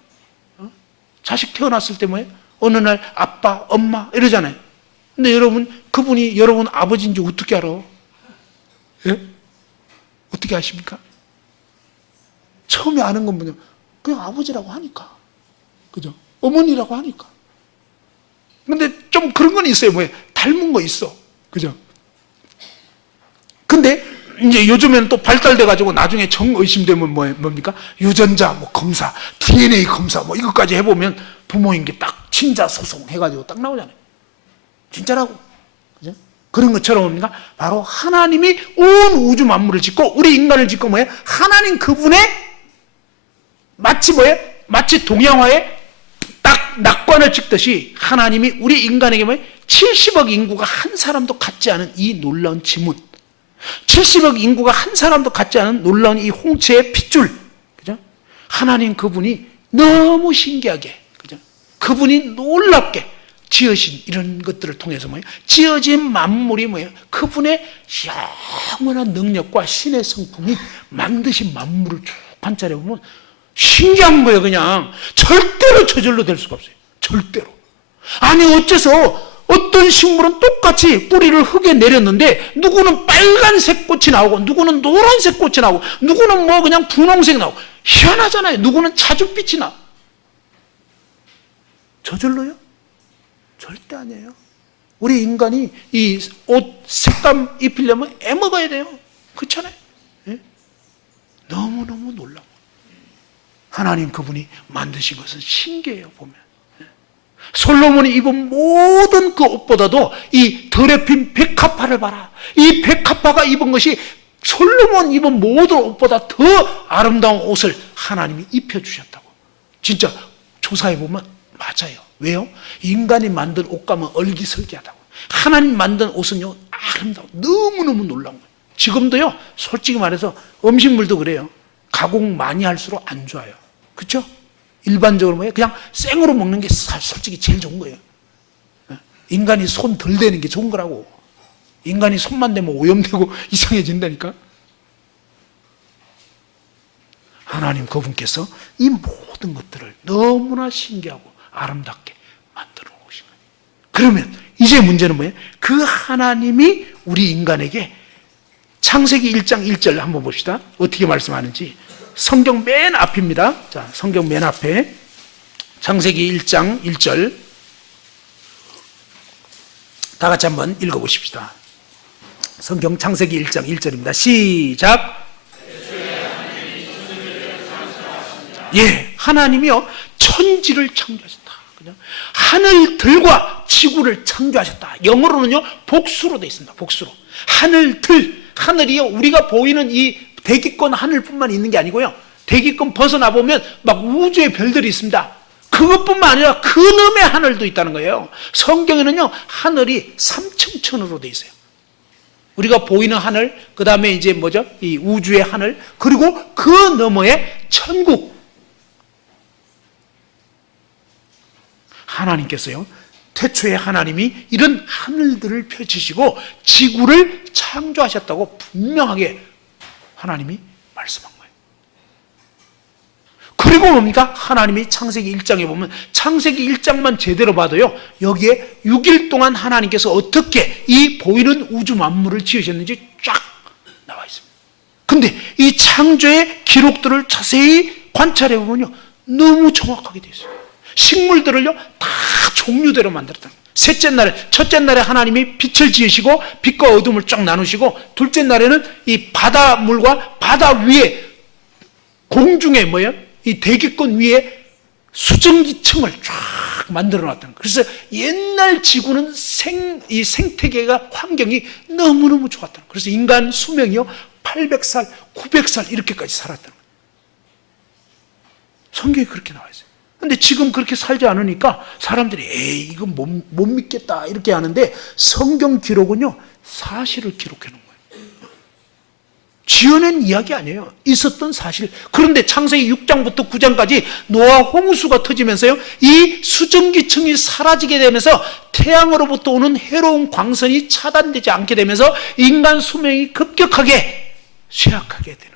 자식 태어났을 때 뭐예요? 어느 날 아빠, 엄마 이러잖아요. 근데 여러분, 그분이 여러분 아버지인지 어떻게 알아? 예? 어떻게 아십니까? 처음에 아는 건 뭐냐? 그냥 아버지라고 하니까. 그죠? 어머니라고 하니까. 근데 좀 그런 건 있어요. 뭐예요? 닮은 거 있어. 그죠? 근데 이제 요즘에는 또 발달돼가지고 나중에 정의심되면 뭡니까? 유전자, 검사, DNA 검사, 이것까지 해보면 부모인 게 딱 친자 소송 해가지고 딱 나오잖아요. 진짜라고. 그죠? 그런 것처럼 뭡니까? 바로 하나님이 온 우주 만물을 짓고 우리 인간을 짓고 뭐예요? 하나님 그분의 마치 뭐예요? 마치 동양화에 딱 낙관을 찍듯이 하나님이 우리 인간에게 뭐예요? 70억 인구가 한 사람도 갖지 않은 이 놀라운 지문, 70억 인구가 한 사람도 갖지 않은 놀라운 이 홍채의 핏줄, 그죠? 하나님 그분이 너무 신기하게, 그죠? 그분이 놀랍게 지으신 이런 것들을 통해서 뭐예요? 지어진 만물이 뭐예요? 그분의 영원한 능력과 신의 성품이 만드신 만물을 쭉 관찰해 보면 신기한 거예요. 그냥 절대로 저절로 될 수가 없어요. 절대로. 아니 어째서 어떤 식물은 똑같이 뿌리를 흙에 내렸는데 누구는 빨간색 꽃이 나오고 누구는 노란색 꽃이 나오고 누구는 그냥 분홍색 나오고 희한하잖아요. 누구는 자줏빛이 나. 저절로요? 절대 아니에요. 우리 인간이 이 옷 색감 입히려면 애먹어야 돼요. 그렇잖아요. 예? 너무너무 놀라워. 하나님 그분이 만드신 것은 신기해요. 보면 솔로몬이 입은 모든 그 옷보다도 이 더레핀 백합화를 봐라. 이 백합화가 입은 것이 솔로몬 입은 모든 옷보다 더 아름다운 옷을 하나님이 입혀주셨다고. 진짜 조사해보면 맞아요. 왜요? 인간이 만든 옷감은 얼기설기하다고. 하나님 만든 옷은요 아름다워. 너무너무 놀라운 거예요. 지금도요 솔직히 말해서 음식물도 그래요. 가공 많이 할수록 안 좋아요. 그렇죠? 일반적으로 뭐예요? 그냥 생으로 먹는 게 솔직히 제일 좋은 거예요. 인간이 손 덜 대는 게 좋은 거라고. 인간이 손만 대면 오염되고 이상해진다니까. 하나님 그분께서 이 모든 것들을 너무나 신기하고 아름답게 만들어 놓으신 거예요. 그러면 이제 문제는 뭐예요? 그 하나님이 우리 인간에게 창세기 1장 1절 한번 봅시다. 어떻게 말씀하는지. 성경 맨 앞입니다. 자, 성경 맨 앞에 창세기 1장 1절 다 같이 한번 읽어보십시다. 성경 창세기 1장 1절입니다. 시작. 예, 하나님이요 천지를 창조하셨다. 그냥 하늘들과 지구를 창조하셨다. 영어로는요 복수로 되어 있습니다. 복수로. 하늘들, 하늘이요 우리가 보이는 이 대기권 하늘뿐만 있는 게 아니고요. 대기권 벗어나 보면 막 우주의 별들이 있습니다. 그것뿐만 아니라 그놈의 하늘도 있다는 거예요. 성경에는요 하늘이 삼층천으로 되어 있어요. 우리가 보이는 하늘, 그 다음에 이제 뭐죠? 이 우주의 하늘, 그리고 그 너머에 천국. 하나님께서요 태초에 하나님이 이런 하늘들을 펼치시고 지구를 창조하셨다고 분명하게 하나님이 말씀한 거예요. 그리고 뭡니까? 하나님이 창세기 1장에 보면 창세기 1장만 제대로 봐도요 여기에 6일 동안 하나님께서 어떻게 이 보이는 우주 만물을 지으셨는지 쫙 나와 있습니다. 근데 이 창조의 기록들을 자세히 관찰해 보면요 너무 정확하게 되어 있어요. 식물들을요 다 종류대로 만들었다. 첫째 날에 하나님이 빛을 지으시고 빛과 어둠을 쫙 나누시고, 둘째 날에는 이 바다물과 바다 위에 공중에 이 대기권 위에 수증기층을 쫙 만들어 놨다는 거예요. 그래서 옛날 지구는 이 생태계가 환경이 너무너무 좋았다는 거예요. 그래서 인간 수명이요 800살, 900살 이렇게까지 살았다는 거예요. 성경에 그렇게 나와 있어요. 근데 지금 그렇게 살지 않으니까 사람들이 에이 이건 못 믿겠다 이렇게 하는데, 성경 기록은요 사실을 기록해 놓은 거예요. 지어낸 이야기 아니에요. 있었던 사실. 그런데 창세기 6장부터 9장까지 노아 홍수가 터지면서요 이 수증기층이 사라지게 되면서 태양으로부터 오는 해로운 광선이 차단되지 않게 되면서 인간 수명이 급격하게 쇠약하게 되는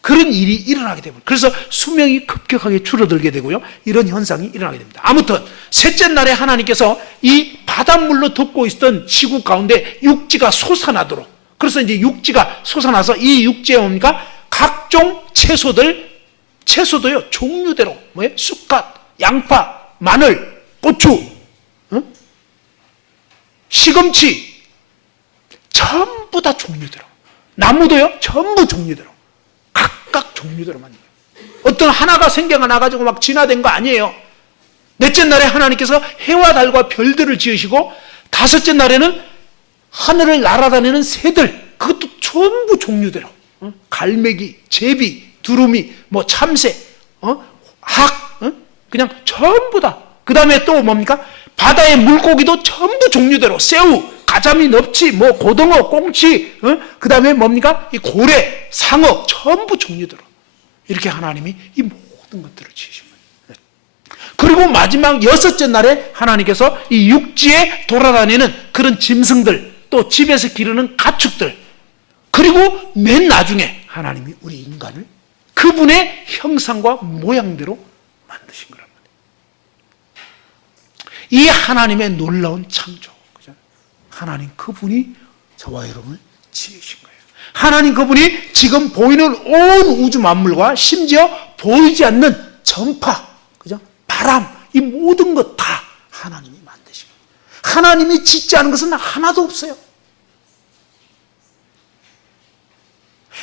그런 일이 일어나게 됩니다. 그래서 수명이 급격하게 줄어들게 되고요. 이런 현상이 일어나게 됩니다. 아무튼 셋째 날에 하나님께서 이 바닷물로 덮고 있던 지구 가운데 육지가 솟아나도록, 그래서 이제 육지가 솟아나서 이 육지에 뭡니까? 각종 채소도요 종류대로 쑥갓, 양파, 마늘, 고추, 시금치 전부 다 종류대로, 나무도요 전부 종류대로 각각 종류대로 만든 거예요. 어떤 하나가 생겨가 나가지고 막 진화된 거 아니에요. 넷째 날에 하나님께서 해와 달과 별들을 지으시고, 다섯째 날에는 하늘을 날아다니는 새들, 그것도 전부 종류대로, 갈매기, 제비, 두루미, 참새, 학, 그냥 전부 다. 그 다음에 또 뭡니까? 바다의 물고기도 전부 종류대로, 새우, 가자미, 넙치, 고등어, 꽁치, 그 다음에 뭡니까? 이 고래, 상어, 전부 종류대로 이렇게 하나님이 이 모든 것들을 지으신 거예요. 그리고 마지막 여섯째 날에 하나님께서 이 육지에 돌아다니는 그런 짐승들, 또 집에서 기르는 가축들, 그리고 맨 나중에 하나님이 우리 인간을 그분의 형상과 모양대로 만드신 거란 말이에요. 이 하나님의 놀라운 창조, 하나님 그분이 저와 여러분을 지으신 거예요. 하나님 그분이 지금 보이는 온 우주 만물과 심지어 보이지 않는 전파, 그죠? 바람, 이 모든 것 다 하나님이 만드신 거예요. 하나님이 짓지 않은 것은 하나도 없어요.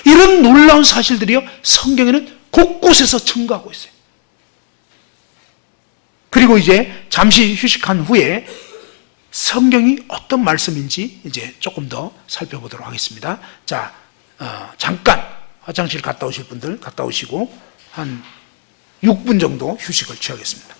이런 놀라운 사실들이요 성경에는 곳곳에서 증거하고 있어요. 그리고 이제 잠시 휴식한 후에 성경이 어떤 말씀인지 이제 조금 더 살펴보도록 하겠습니다. 자, 잠깐 화장실 갔다 오실 분들 갔다 오시고 한 6분 정도 휴식을 취하겠습니다.